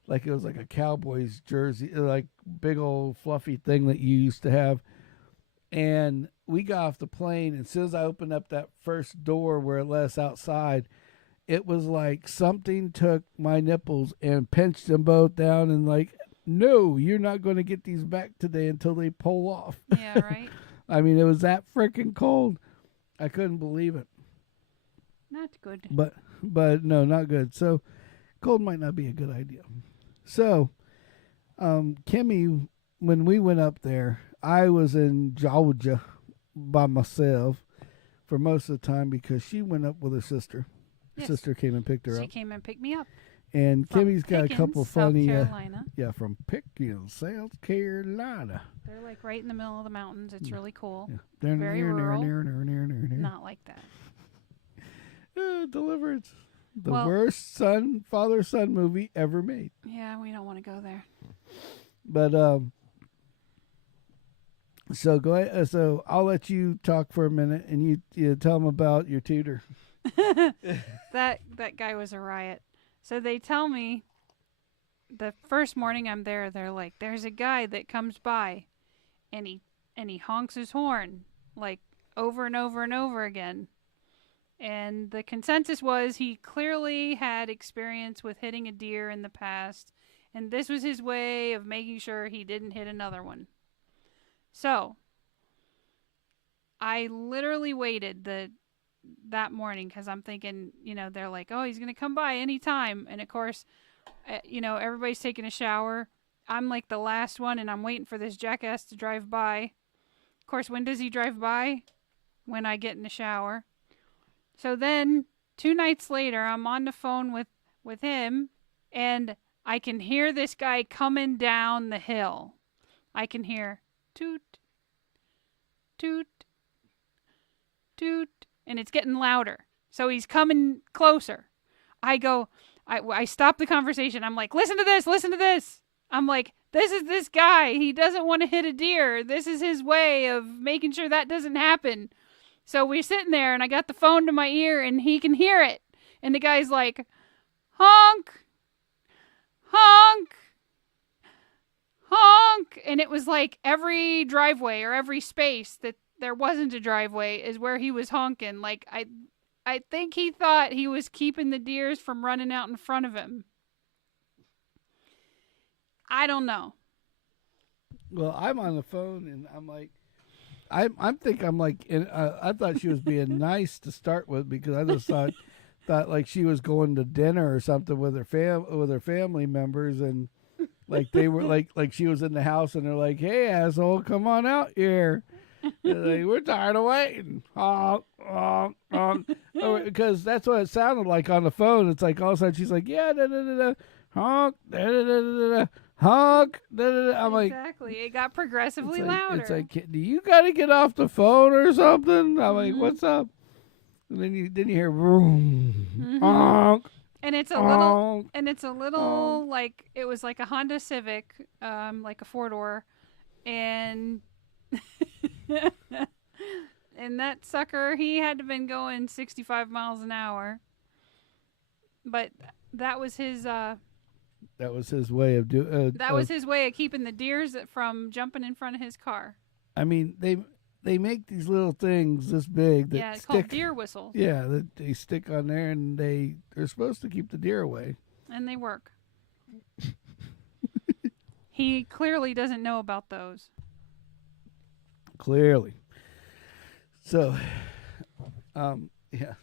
like it was like a Cowboys jersey, like big old fluffy thing that you used to have. And we got off the plane, and as soon as I opened up that first door where it let us outside, it was like something took my nipples and pinched them both down and like, no, you're not going to get these back today until they pull off. Yeah, right. I mean, it was that freaking cold. I couldn't believe it. Not good. But no, not good. So cold might not be a good idea. So, Kimmy, when we went up there, I was in Georgia by myself for most of the time because she went up with her sister. Her Yes. sister came and picked her She up. came and picked me up. And From Kimmy's got a Pickens, couple South funny, Carolina. from Pickens, South Carolina. They're like right in the middle of the mountains. It's really cool. Yeah. Very rural. Not like that. Deliverance. The Well- worst father-son movie ever made. Yeah, we don't want to go there. But so go ahead. So I'll let you talk for a minute, and you tell them about your tutor. That guy was a riot. So they tell me the first morning I'm there, they're like, there's a guy that comes by, and he honks his horn like over and over and over again. And the consensus was he clearly had experience with hitting a deer in the past, and this was his way of making sure he didn't hit another one. So I literally waited that morning because I'm thinking, they're like, oh, he's going to come by anytime. And of course, everybody's taking a shower. I'm like the last one, and I'm waiting for this jackass to drive by. Of course, when does he drive by? When I get in the shower. So then 2 nights later, I'm on the phone with him, and I can hear this guy coming down the hill. I can hear toot, toot, toot, and it's getting louder. So he's coming closer. I stop the conversation. I'm like, listen to this. I'm like, this is this guy. He doesn't want to hit a deer. This is his way of making sure that doesn't happen. So we're sitting there, and I got the phone to my ear, and he can hear it. And the guy's like, honk, honk, honk. And it was like every driveway or every space that there wasn't a driveway is where he was honking. Like, I think he thought he was keeping the deers from running out in front of him. I don't know. Well, I'm on the phone, and I'm like, I thought she was being nice to start with because I just thought like she was going to dinner or something with her family members, and like they were like she was in the house, and they're like, hey asshole, come on out here. Like, we're tired of waiting. Honk, honk, honk. Because that's what it sounded like on the phone. It's like all of a sudden she's like, yeah, da da da da, honk, da da da da da, honk, da da da. I'm like, exactly. It got progressively it's like, louder. It's like, do you got to get off the phone or something? I'm like, what's up? And then you hear boom, honk. And it's a little like it was like a Honda Civic, like a 4-door, and and that sucker, he had to have been going 65 miles an hour. But that was his way of doing. that was his way of keeping the deers from jumping in front of his car. I mean, they make these little things this big that it's called deer whistles. Yeah, that they stick on there, and they're supposed to keep the deer away. And they work. He clearly doesn't know about those. Clearly. So, yeah.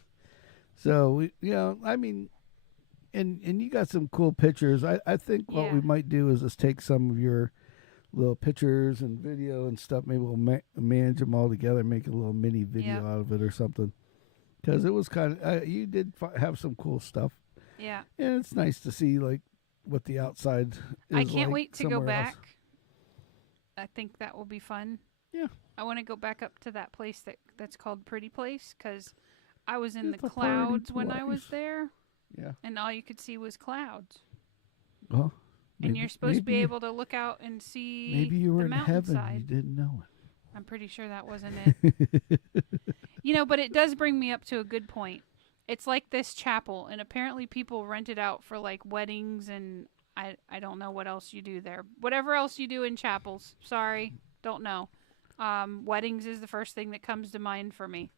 So we, I mean, and you got some cool pictures. I think what we might do is just take some of your little pictures and video and stuff. Maybe we'll manage them all together, make a little mini video out of it or something. Because it was kind of, you did have some cool stuff. Yeah. And it's nice to see like what the outside is. I can't like wait to go back. else. I think that will be fun. Yeah. I want to go back up to that place that's called Pretty Place because I was in It's the a party clouds when I place. was there. Yeah. And all you could see was clouds. Well, And you're supposed to be able to look out and see maybe you were the in heaven. mountainside. You didn't know I'm pretty sure that wasn't it. But it does bring me up to a good point. It's like this chapel, and apparently people rent it out for like weddings, and I don't know what else you do there. Whatever else you do in chapels. Sorry, don't know. Weddings is the first thing that comes to mind for me.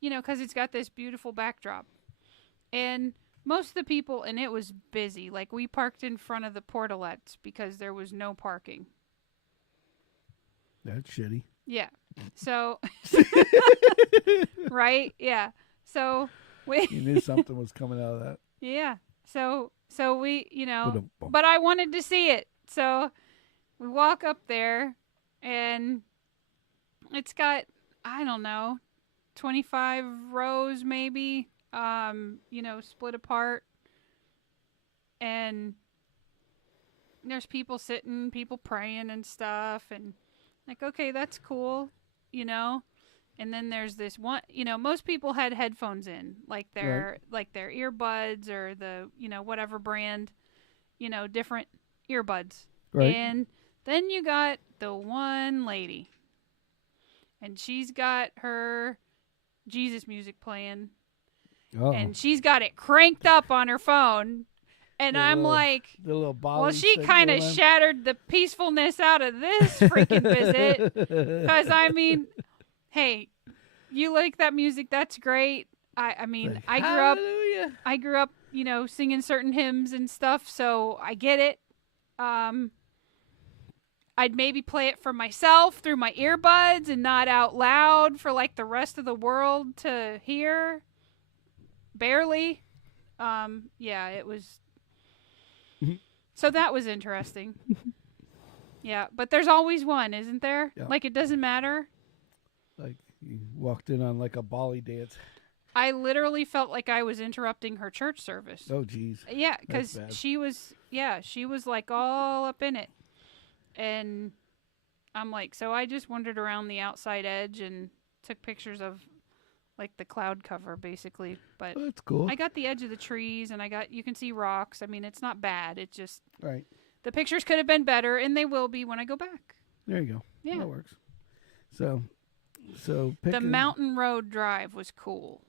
Because it's got this beautiful backdrop. And most of the people, and it was busy. Like we parked in front of the portalettes because there was no parking. That's shitty. Yeah. So, right? Yeah. So we. You knew something was coming out of that. Yeah. So we, Ba-dum-bum. but I wanted to see it. So we walk up there, and it's got, I don't know, 25 rows maybe, split apart. And there's people sitting, people praying and stuff. And like, okay, that's cool, you know? And then there's this one, most people had headphones in, like their earbuds or the, whatever brand, different earbuds. Right. And then you got the one lady, and she's got her Jesus music playing, Oh. and she's got it cranked up on her phone. And I'm like, the little well, she kind of shattered the peacefulness out of this freaking visit. Because, I mean, hey, you like that music? That's great. I mean, like, I grew up, singing certain hymns and stuff, so I get it. I'd maybe play it for myself through my earbuds and not out loud for like the rest of the world to hear. Barely. Yeah, it was. So that was interesting. Yeah, but there's always one, isn't there? Yeah. Like, it doesn't matter. Like, you walked in on like a Bali dance. I literally felt like I was interrupting her church service. Oh, jeez. Yeah, because she was like all up in it. And I'm like, so I just wandered around the outside edge and took pictures of like the cloud cover basically. But oh, that's cool. I got the edge of the trees, and you can see rocks. I mean, it's not bad. It's just right. The pictures could have been better, and they will be when I go back. There you go. Yeah, that works. So the Mountain Road Drive was cool.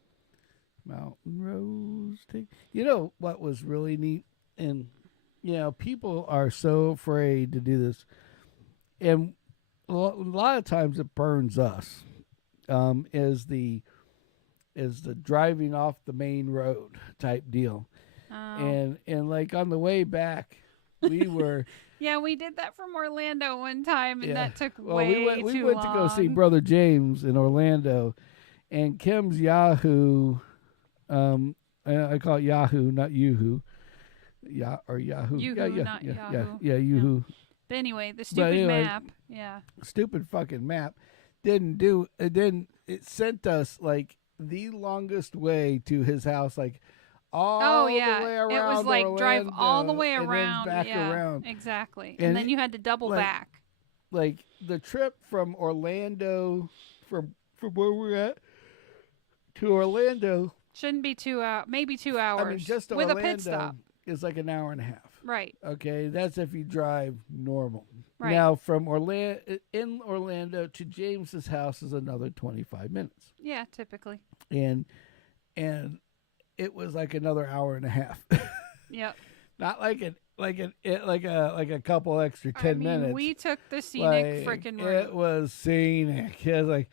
Mountain Road. You know what was really neat, and people are so afraid to do this, and a lot of times it burns us. Is the driving off the main road type deal, and like on the way back, we were. Yeah, we did that from Orlando one time, and that took way we went too long. to go see Brother James in Orlando, and Kim's Yahoo. I call it Yahoo, not Yoo-hoo. Yahoo. Yoo-hoo, not Yahoo. Yeah, Yoo-hoo. But anyway, the stupid map. Yeah. Stupid fucking map. It sent us like the longest way to his house, like all the way around. It was like Orlando, drive all the way around. And then back around. Exactly. And then you had to double back. Like the trip from Orlando, from where we're at to Orlando. Shouldn't be 2 hours, maybe 2 hours. I mean, just with Orlando a pit stop. Is like an hour and a half. Right. Okay, that's if you drive normal. Right. Now, from Orlando to James's house is another 25 minutes. Yeah, typically. And it was like another hour and a half. Yep. Not like a couple extra 10 minutes. We took the scenic freaking route. It was scenic. It was like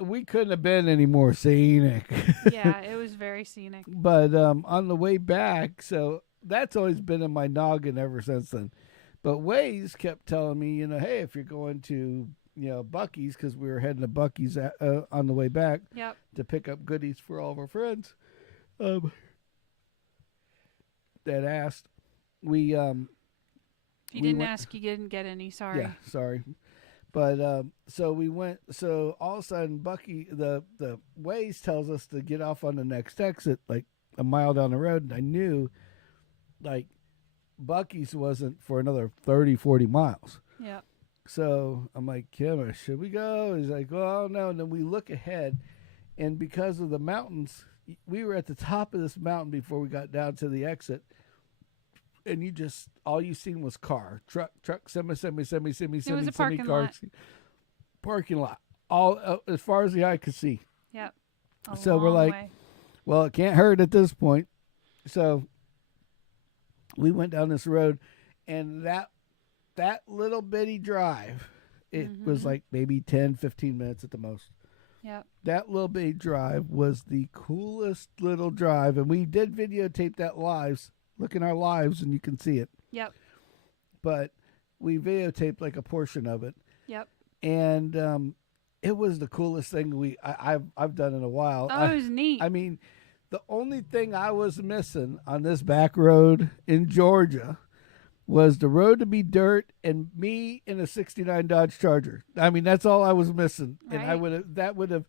we couldn't have been any more scenic. Yeah, it was very scenic. But on the way back, so that's always been in my noggin ever since then. But Waze kept telling me, hey, if you're going to, Buc-ee's, because we were heading to Buc-ee's on the way back to pick up goodies for all of our friends that asked. If you didn't ask, you didn't get any. Sorry. Yeah, sorry. But so we went. So all of a sudden, the Waze tells us to get off on the next exit, like a mile down the road, and I knew, like, Buc-ee's wasn't for another 30, 40 miles. Yeah. So I'm like, Kim, should we go? He's like, oh no. And then we look ahead, and because of the mountains, we were at the top of this mountain before we got down to the exit. And all you seen was truck, semi, It was a parking lot. Parking lot, all as far as the eye could see. Yep. So we're like, well, it can't hurt at this point. So we went down this road, and that little bitty drive, it was like maybe 10, 15 minutes at the most. Yep. That little bitty drive was the coolest little drive, and we did videotape that lives. Look in our lives, and you can see it. Yep. But we videotaped like a portion of it, Yep. and it was the coolest thing I've done in a while. Oh, it was neat. I mean, the only thing I was missing on this back road in Georgia was the road to be dirt and me in a '69 Dodge Charger. I mean, that's all I was missing, and I Right. would have.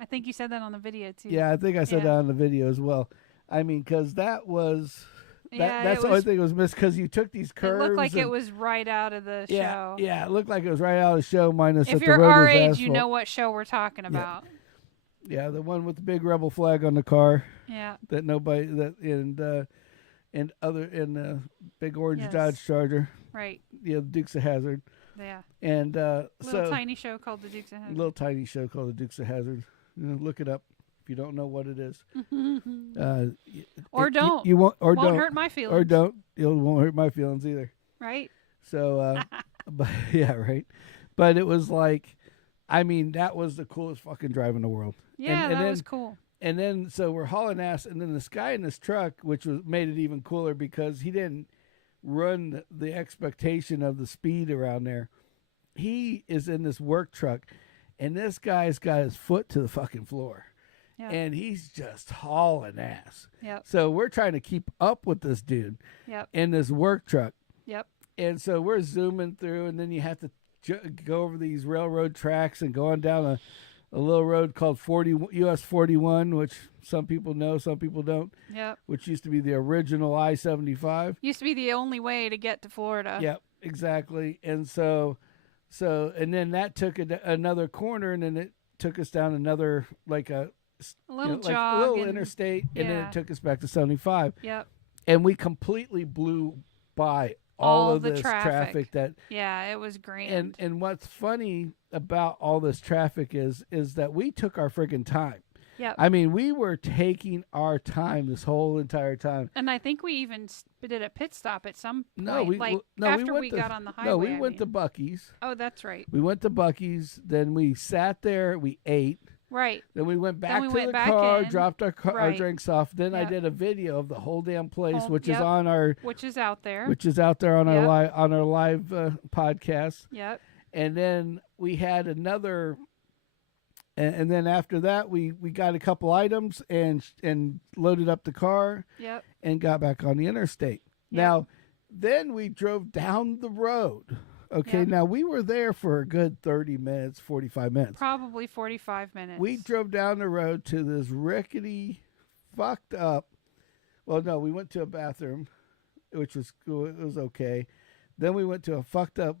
I think you said that on the video too. Yeah, I think I said Yeah. that on the video as well. I mean, because that was Yeah, that's it the only was. thing that was missed because you took these It curves. looked like it and- was right out of the yeah, show. yeah, it looked like it was right out of the show. Minus If that you're the road our was age, asphalt. you know what show we're talking about. Yeah, the one with the big rebel flag on the car Yeah. that nobody that and other in the big orange Yes. Dodge Charger. Right. Yeah, the Dukes of Hazzard. Yeah. And Little so tiny show called The Dukes of Hazzard. little tiny show called the Dukes of Hazzard. Look it up if you don't know what it is. Or don't. You won't or Won't don't hurt my feelings. or don't. It won't hurt my feelings either. Right. So, but yeah, right. But it was like, I mean, that was the coolest fucking drive in the world. Yeah, and that then, was cool. And then so we're hauling ass, and then this guy in this truck, which was made it even cooler because he didn't run the expectation of the speed around there. He is in this work truck, and this guy's got his foot to the fucking floor. Yeah. And he's just hauling ass. Yep. So we're trying to keep up with this dude Yep. in this work truck. Yep. And so we're zooming through, and then you have to go over these railroad tracks and go on down a little road called US 41, which some people know, some people don't, Yep. which used to be the original I-75. Used to be the only way to get to Florida. Yep, exactly. And and then that took another corner, and then it took us down another, like a little like jog. a little and- interstate, and then yeah. it took us back to 75. Yep. And we completely blew by all of the this traffic that Yeah, it was grand. and what's funny about all this traffic is that we took our friggin' time. Yep. I mean, we were taking our time this whole entire time. And I think we even did a pit stop at some point. No, we after went we to, got on the highway. No, we I went to mean. Buc-ee's. Oh, that's right. We went to Buc-ee's. Then we sat there. We ate. Right. Then we went back we to went the back car, in. dropped our Right. drinks off. Then I Yep. did a video of the whole damn place, Oh, which is yep. on our Which is out there. which is out there on Yep. our live podcast. Yep. And then we had another, and then after that we got a couple items and loaded up the car Yep. and got back on the interstate. Yep. Now, then we drove down the road. Okay, Yep. now we were there for a good 30 minutes, 45 minutes. Probably 45 minutes. We drove down the road to this rickety, fucked up. Well, no, we went to a bathroom, which was cool. It was okay. Then we went to a fucked up,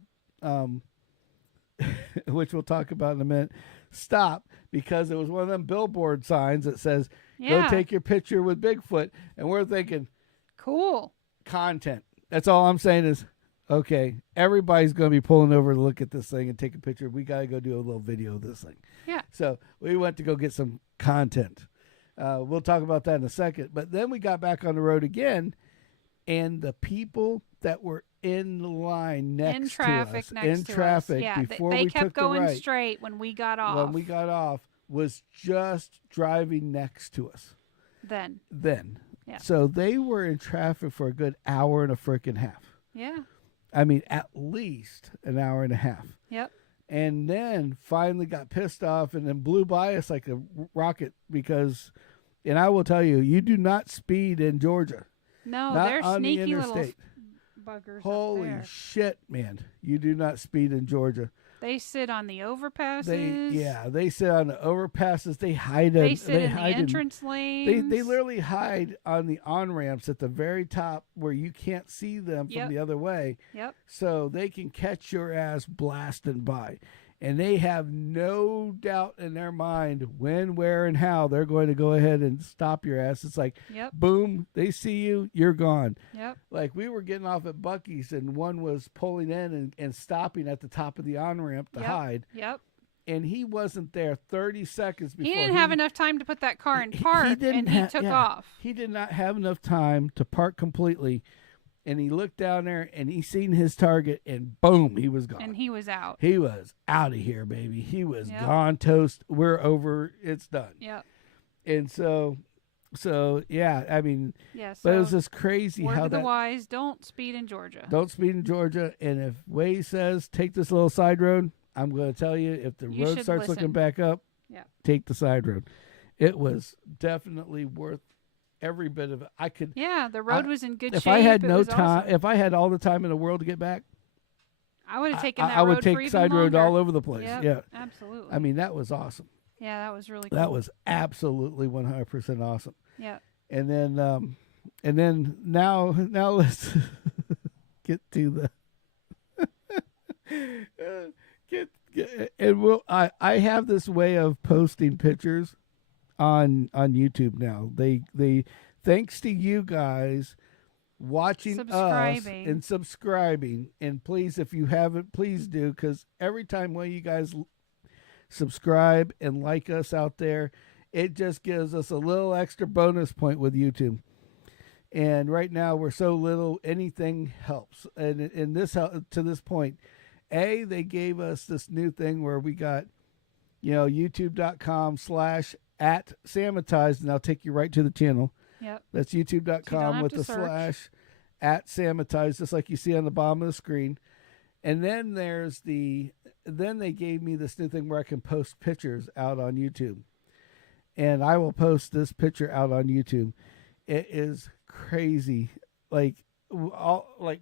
which we'll talk about in a minute, stop because it was one of them billboard signs that says, Yeah. go take your picture with Bigfoot. And we're thinking, Cool. content. That's all I'm saying is, okay, everybody's going to be pulling over to look at this thing and take a picture. We got to go do a little video of this thing. Yeah. So we went to go get some content. We'll talk about that in a second. But then we got back on the road again, and the people that were in the line next in to traffic us, next in to traffic, us. Yeah, before they we kept took the going right, straight when we got off. when we got off, was just driving next to us. Then. Yeah. So they were in traffic for a good hour and a freaking half. Yeah. I mean, at least an hour and a half. Yep. And then finally got pissed off and then blew by us like a rocket because, and I will tell you, you do not speed in Georgia. No, Not they're on the sneaky little interstate. buggers Holy up there. shit, man. You do not speed in Georgia. They sit on the overpasses. They sit on the overpasses. They hide. They sit in the hide entrance lanes. They literally hide on the on-ramps at the very top where you can't see them from Yep. the other way. Yep. So they can catch your ass blasting by. And they have no doubt in their mind when, where, and how they're going to go ahead and stop your ass. It's like, Yep. boom, they see you, you're gone. Yep. Like we were getting off at Buc-ee's and one was pulling in and stopping at the top of the on-ramp to Yep. hide. Yep. And he wasn't there 30 seconds before. He didn't have enough time to put that car in park, and he took off. He did not have enough time to park completely. and he looked down there and he seen his target, and boom, he was gone. And he was out. He was out of here, baby. He was Yep. gone, toast. We're over. It's done. Yep. And so yeah, I mean, Yeah. So but it was just crazy word how to the that. wise: don't speed in Georgia. Don't speed in Georgia, and if Waze says take this little side road, I'm going to tell you, if the You road should starts looking listen. back up, Yeah. take the side road. It was definitely worth every bit of it. I could. Yeah, the road was in good If shape. I had It no was time, awesome. if I had all the time in the world to get back, I would have taken that I would road take for even side road longer. all over the place. Yep, Yeah, absolutely. I mean that was awesome. yeah, that was really cool. That was absolutely 100% awesome. Yeah. And then now let's get to the get and I have this way of posting pictures on YouTube now. They thanks to you guys watching us Subscribing. and subscribing, and please, if you haven't, please do, because every time one of you guys subscribe and like us out there, it just gives us a little extra bonus point with YouTube. And right now we're so little, anything helps. And in this to this point, they gave us this new thing where we got, youtube.com/@Samatized, and I'll take you right to the channel. Yep. That's youtube.com have with to the search. /@Samatized, just like you see on the bottom of the screen. And then then they gave me this new thing where I can post pictures out on YouTube. And I will post this picture out on YouTube. It is crazy. Like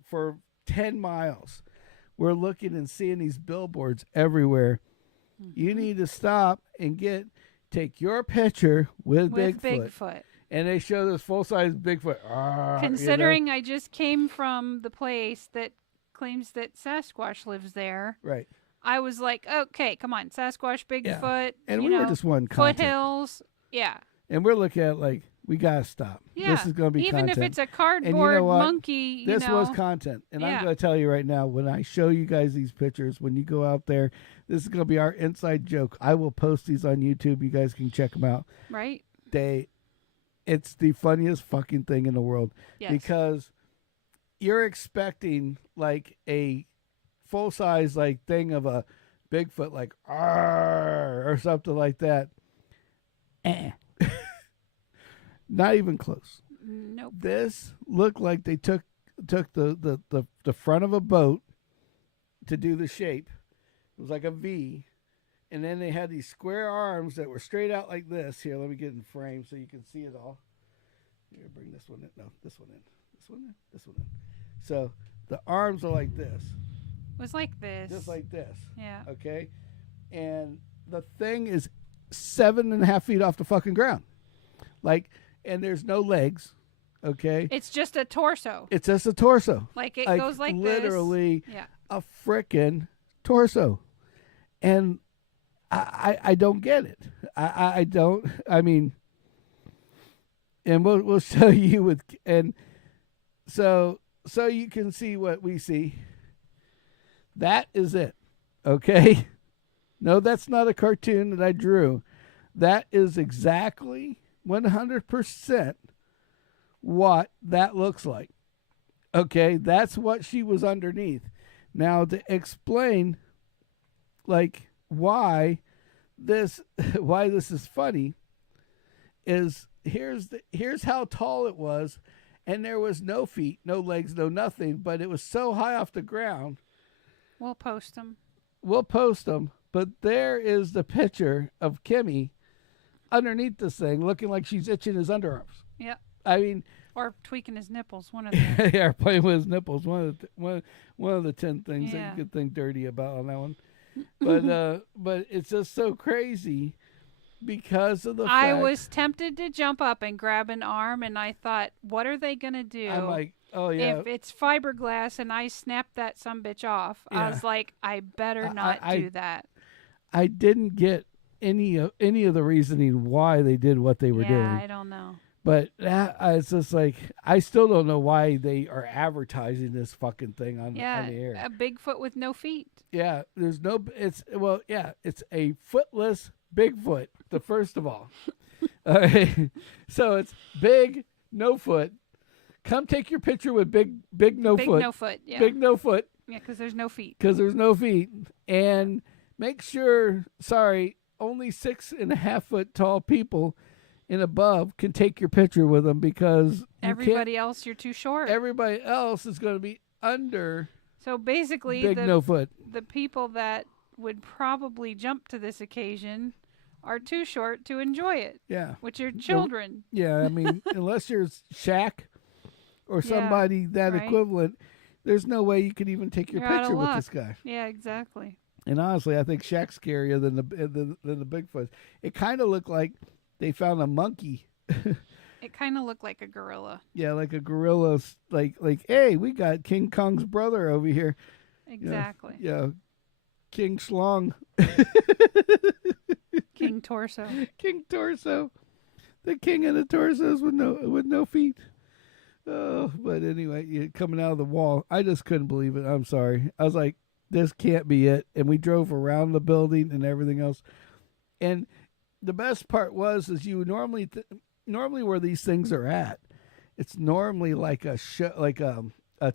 for 10 miles, we're looking and seeing these billboards everywhere. Mm-hmm. You need to stop and take your picture with Bigfoot. And they show this full-size Bigfoot. Considering I just came from the place that claims that Sasquatch lives there, right? I was like, okay, come on, Sasquatch, Bigfoot, And we were just one content. foothills, yeah. And we're looking at like, we gotta stop. Yeah. This is gonna be even content. if it's a cardboard monkey. This was content, and I'm gonna tell you right now. When I show you guys these pictures, when you go out there, this is gonna be our inside joke. I will post these on YouTube. You guys can check them out. Right. It's the funniest fucking thing in the world. Yes. Because you're expecting like a full size like thing of a Bigfoot, like or something like that. Not even close. Nope. This looked like they took the front of a boat to do the shape. It was like a V, and then they had these square arms that were straight out like this. Here, let me get in frame so you can see it all. Here, bring this one in. No, this one in. This one in. This one in. So the arms are like this. It was like this. Just like this. Yeah. Okay? And the thing is 7.5 feet off the fucking ground. Like, and there's no legs. Okay? It's just a torso. It's just a torso. Like it goes like literally this. Yeah. a frickin' torso. And I don't get it. I don't. I mean, and we'll show you with, and so you can see what we see. That is it. Okay? No, that's not a cartoon that I drew. That is exactly 100% what that looks like. Okay? That's what she was underneath. Now, to explain like why this is funny is here's how tall it was, and there was no feet, no legs, no nothing, but it was so high off the ground. We'll post them. But there is the picture of Kimmy underneath this thing, looking like she's itching his underarms. Yep. I mean, or tweaking his nipples. One of them. yeah, playing with his nipples. One of the 10 things that Yeah. you could think dirty about on that one. But it's just so crazy because of the fact. I was tempted to jump up and grab an arm, and I thought, what are they gonna do? I'm like, oh yeah. If it's fiberglass and I snap that sumbitch off, Yeah. I was like, I better not do that. I didn't get any of the reasoning why they did what they were doing. Yeah, I don't know. But it's just like, I still don't know why they are advertising this fucking thing on the air. A Bigfoot with no feet. Yeah, it's a footless Bigfoot, first of all. So it's big, no foot, Come take your picture with big no Big foot. no foot. Yeah. Big no foot. Yeah, because there's no feet. Because there's no feet. And make sure, sorry, only 6.5 foot tall people and above can take your picture with them because everybody else, you're too short. Everybody else is going to be under. So basically, big no foot. The people that would probably jump to this occasion are too short to enjoy it. Yeah. Which are children. Yeah, I mean, unless you're Shaq or somebody that equivalent, there's no way you could even take your picture with this guy. Yeah, exactly. And honestly, I think Shaq's scarier than the Bigfoot. It kind of looked like they found a monkey. It kind of looked like a gorilla. Yeah, like a gorilla. Like, hey, we got King Kong's brother over here. Exactly. Yeah, King Schlong. King Torso. King Torso. The king of the torsos with no feet. Oh, but anyway, coming out of the wall, I just couldn't believe it. I'm sorry. I was like, this can't be it. And we drove around the building and everything else. And the best part is you normally where these things are at, it's normally like a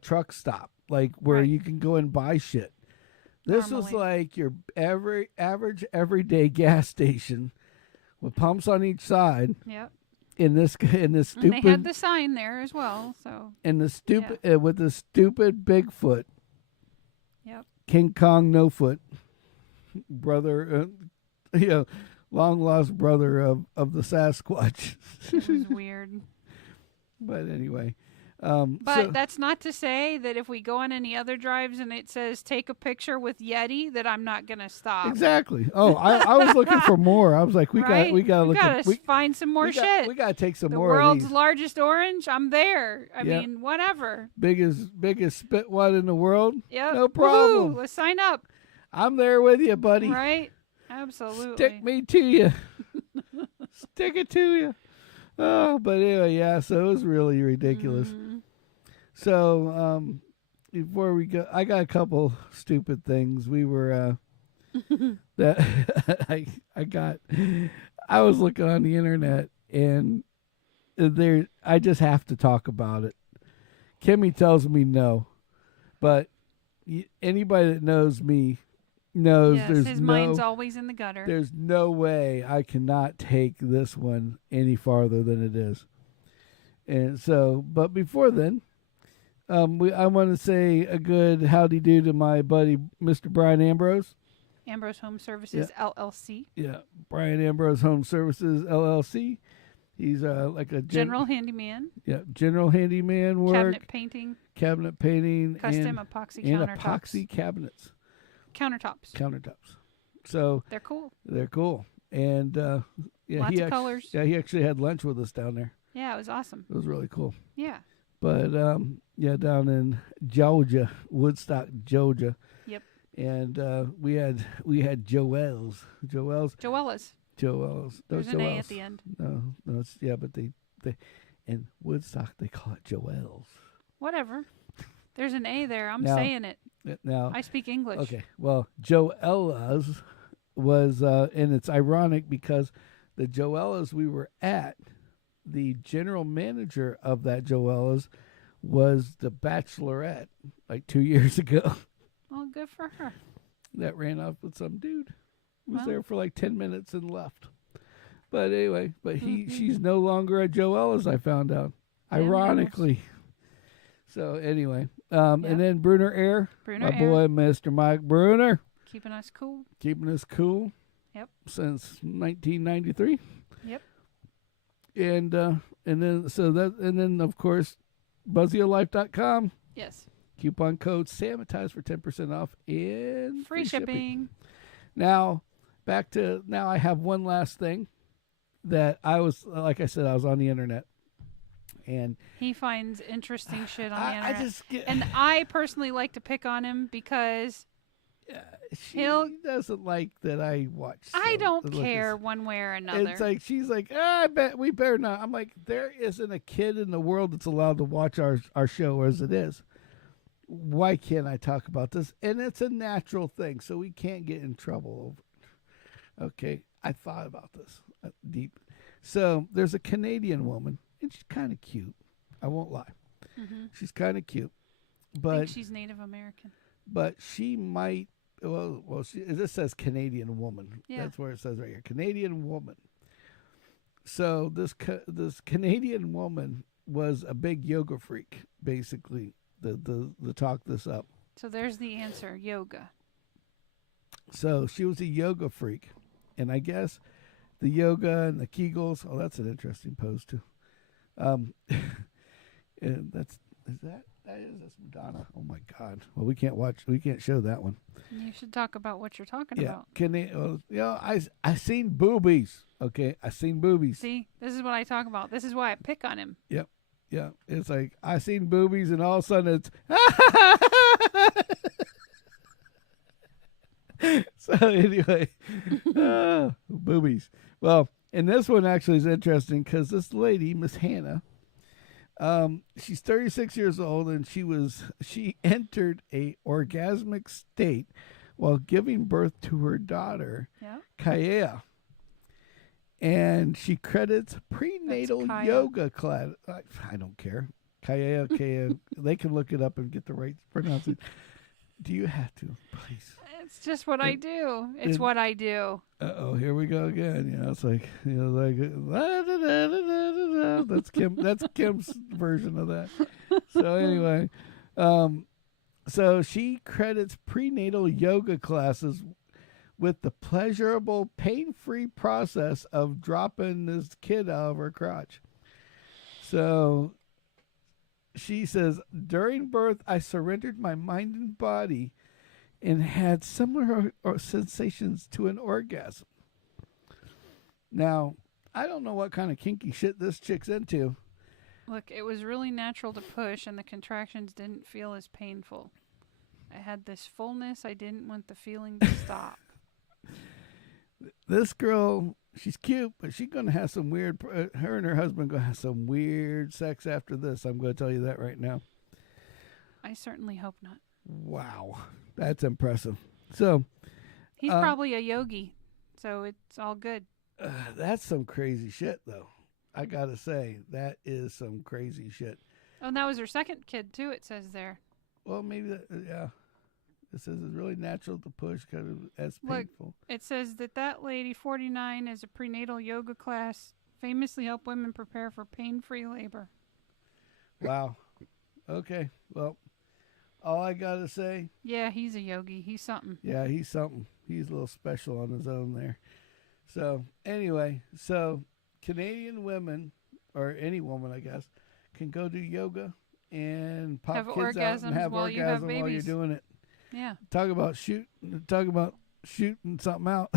truck stop, like where you can go and buy shit. This was like your average everyday gas station with pumps on each side. Yep. In this stupid. And they had the sign there as well. So. And the stupid with the stupid Bigfoot. Yep. King Kong no foot, brother, long lost brother of the Sasquatch. It was weird. But anyway. But that's not to say that if we go on any other drives and it says take a picture with Yeti, that I'm not gonna stop. Exactly. Oh, I was looking for more. I was like, we gotta find some more shit. We gotta take some more. The world's of these. Largest orange. I'm there. I mean, whatever. Biggest spit wad in the world. Yeah. No problem. Woo-hoo, let's sign up. I'm there with you, buddy. Right. Absolutely. Stick me to you. Stick it to you. Oh, but anyway, yeah. So it was really ridiculous. So before we go, I got a couple stupid things. We were that I was looking on the internet and I just have to talk about it. Kimmy tells me no, but anybody that knows me knows his mind's always in the gutter. There's no way I cannot take this one any farther than it is. And so, but before then, I want to say a good howdy do to my buddy, Mr. Brian Ambrose. Ambrose Home Services, LLC. Yeah, Brian Ambrose Home Services, LLC. He's like a general handyman. Yeah, general handyman work. Cabinet painting. Custom epoxy and countertops. Epoxy cabinets. Countertops. So they're cool. And lots of colors. Yeah, he actually had lunch with us down there. Yeah, it was awesome. It was really cool. Yeah. But down in Georgia, Woodstock, Georgia. Yep. And we had Joel's. Joella's. There's an A at the end. No, it's but they in Woodstock they call it Joel's. Whatever. There's an A there. I'm saying it. Now I speak English. Okay. Well, Joella's was and it's ironic because the Joella's we were at, the general manager of that Joella's was the Bachelorette like 2 years ago. Well, good for her. That ran off with some dude. Was there for like 10 minutes and left. But anyway, she's no longer at Joella's, I found out. Ironically. So anyway, and then Bruner Air, my boy, Mr. Mike Bruner. Keeping us cool. Yep. Since 1993. Yep. And then of course, BuzzyOLife.com. Yes. Coupon code SAMATIZE for 10% off and free shipping. Now, I have one last thing that like I said, I was on the internet. And he finds interesting shit on the internet. And I personally like to pick on him because she doesn't like that I watch. I don't care one way or another. It's like she's like, I bet we better not. I'm like, there isn't a kid in the world that's allowed to watch our show as it is. Why can't I talk about this? And it's a natural thing, so we can't get in trouble over it. Okay, I thought about this deep. So there's a Canadian woman, and she's kind of cute. I won't lie. Mm-hmm. She's kind of cute, I but think she's Native American. she might. This says Canadian woman. Yeah. That's where it says right here, Canadian woman. So this Canadian woman was a big yoga freak, basically. The talk this up. So there's the answer, yoga. So she was a yoga freak, and I guess the yoga and the Kegels. Oh, that's an interesting pose too. And that is Madonna. Oh my God. Well, we can't show that one. You should talk about what you're talking about. I seen boobies. Okay, I seen boobies. See, this is what I talk about. This is why I pick on him. Yep. Yeah, it's like I seen boobies, and all of a sudden it's. So anyway, boobies. Well, and this one actually is interesting because this lady, Miss Hannah, she's 36 years old, and she entered a orgasmic state while giving birth to her daughter, Kaya. And she credits prenatal yoga class. I don't care. Kaya. They can look it up and get the right pronunciation. Do you have to, please? It's just what I do. It's what I do. Here we go again. It's like that's Kim. That's Kim's version of that. So anyway, so she credits prenatal yoga classes with the pleasurable, pain-free process of dropping this kid out of her crotch. So she says, during birth, I surrendered my mind and body and had similar sensations to an orgasm. Now, I don't know what kind of kinky shit this chick's into. Look, it was really natural to push, and the contractions didn't feel as painful. I had this fullness. I didn't want the feeling to stop. This girl, she's cute, but she's going to have some weird, her and her husband going to have some weird sex after this. I'm going to tell you that right now. I certainly hope not. Wow. That's impressive. So. He's probably a yogi, so it's all good. That's some crazy shit, though. I got to say, that is some crazy shit. Oh, and that was her second kid, too, it says there. Well, maybe that, yeah. It says it's really natural to push because it's painful. Look, it says that lady, 49, is a prenatal yoga class, famously help women prepare for pain-free labor. Wow. Okay. Well, all I got to say. Yeah, he's a yogi. He's something. Yeah, he's something. He's a little special on his own there. So, anyway, Canadian women, or any woman, I guess, can go do yoga and pop have kids out and have while orgasm while you're doing it. Yeah. Talk about shooting something out.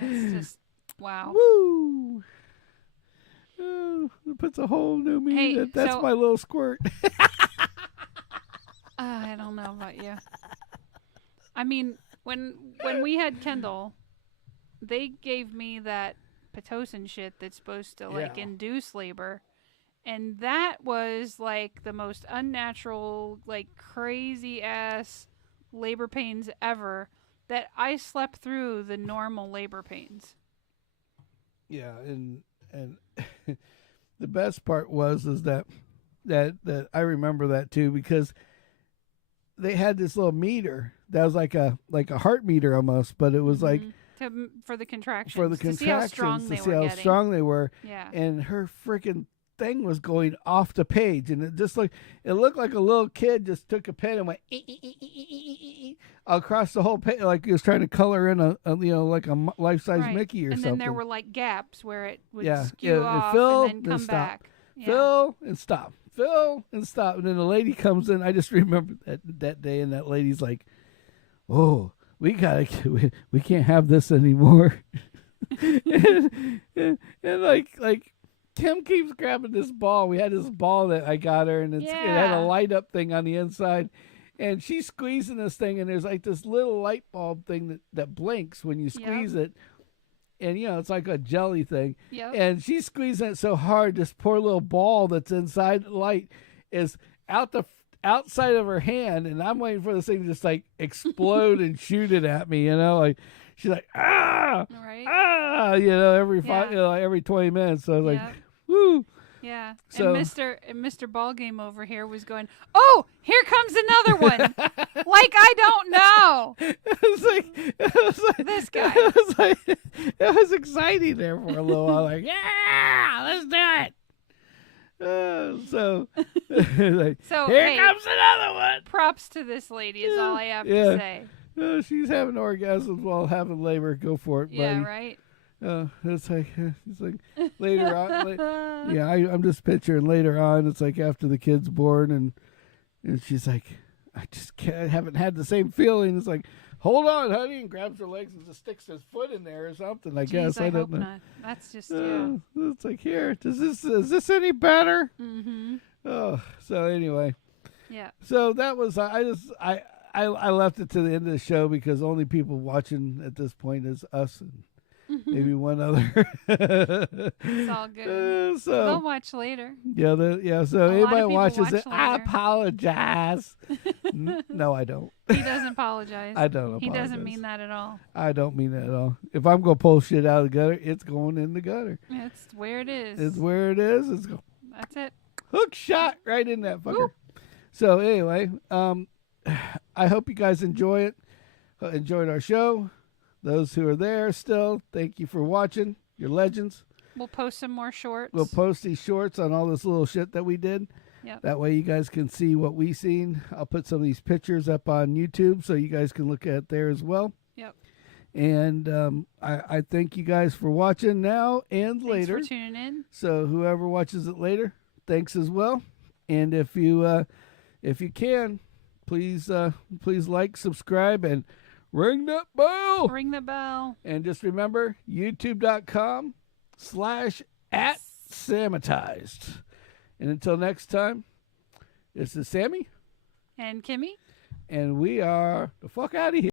It's just, wow. Woo! It puts a whole new meaning. Hey, that's my little squirt. I don't know about you. I mean, when we had Kendall, they gave me that Pitocin shit that's supposed to induce labor. And that was like the most unnatural, like crazy ass labor pains ever that I slept through the normal labor pains. Yeah, and the best part is that I remember that too because they had this little meter that was like a heart meter almost, but it was like for the contractions. To see how strong they were. Yeah. And her freaking thing was going off the page, and it looked like a little kid just took a pen and went across the whole page, like he was trying to color in a like a life-size Mickey or something. And then there were like gaps where it would skew off fill, and then come back. Yeah. Fill and stop. Fill and stop. And then the lady comes in. I just remember that day, and that lady's like, "Oh, we can't have this anymore." and like Kim keeps grabbing this ball. We had this ball that I got her, and it had a light up thing on the inside. And she's squeezing this thing, and there's like this little light bulb thing that blinks when you squeeze it. And, it's like a jelly thing. Yep. And she's squeezing it so hard, this poor little ball that's inside the light is outside of her hand. And I'm waiting for this thing to just like explode and shoot it at me, like. She's like, right. every 20 minutes. So I was like, woo. Yeah. So And Mr. Ballgame over here was going, "Oh, here comes another one." Like I don't know. This guy. It was exciting there for a little while. Like, yeah, let's do it. So, like, So here hey, comes another one. props to this lady is all I have Yeah. to say. She's having orgasms while having labor. Go for it, buddy. Yeah, right. It's like later on. Yeah, I'm just picturing later on. It's like after the kid's born, and she's like, I just haven't had the same feeling. It's like, hold on, honey, and grabs her legs and just sticks his foot in there or something. I guess I don't hope know. not. That's just yeah. It's like, here, is this any better? Mm-hmm. Oh, so anyway, Yeah. so that was I left it to the end of the show because only people watching at this point is us and maybe one other. It's all good. So They'll watch later. yeah. So A lot of anybody people watches watch it, I later. apologize. No, I don't. He doesn't apologize. I don't He apologize. doesn't mean that at all. I don't mean that at all. If I'm gonna pull shit out of the gutter, it's going in the gutter. It's where it is. It's where it is. It's That's it. hook shot right in that fucker. So anyway, I hope you guys enjoyed our show. Those who are there still, thank you for watching. You're legends. We'll post some more shorts. We'll post these shorts on all this little shit that we did. Yep. That way you guys can see what we seen. I'll put some of these pictures up on YouTube so you guys can look at it there as well. Yep. And I thank you guys for watching now and Thanks later. for tuning in. So whoever watches it later, thanks as well. And if you can, please like, subscribe, and ring that bell. Ring the bell. And just remember, youtube.com/@Samatized. And until next time, this is Sammy. And Kimmy. And we are the fuck out of here.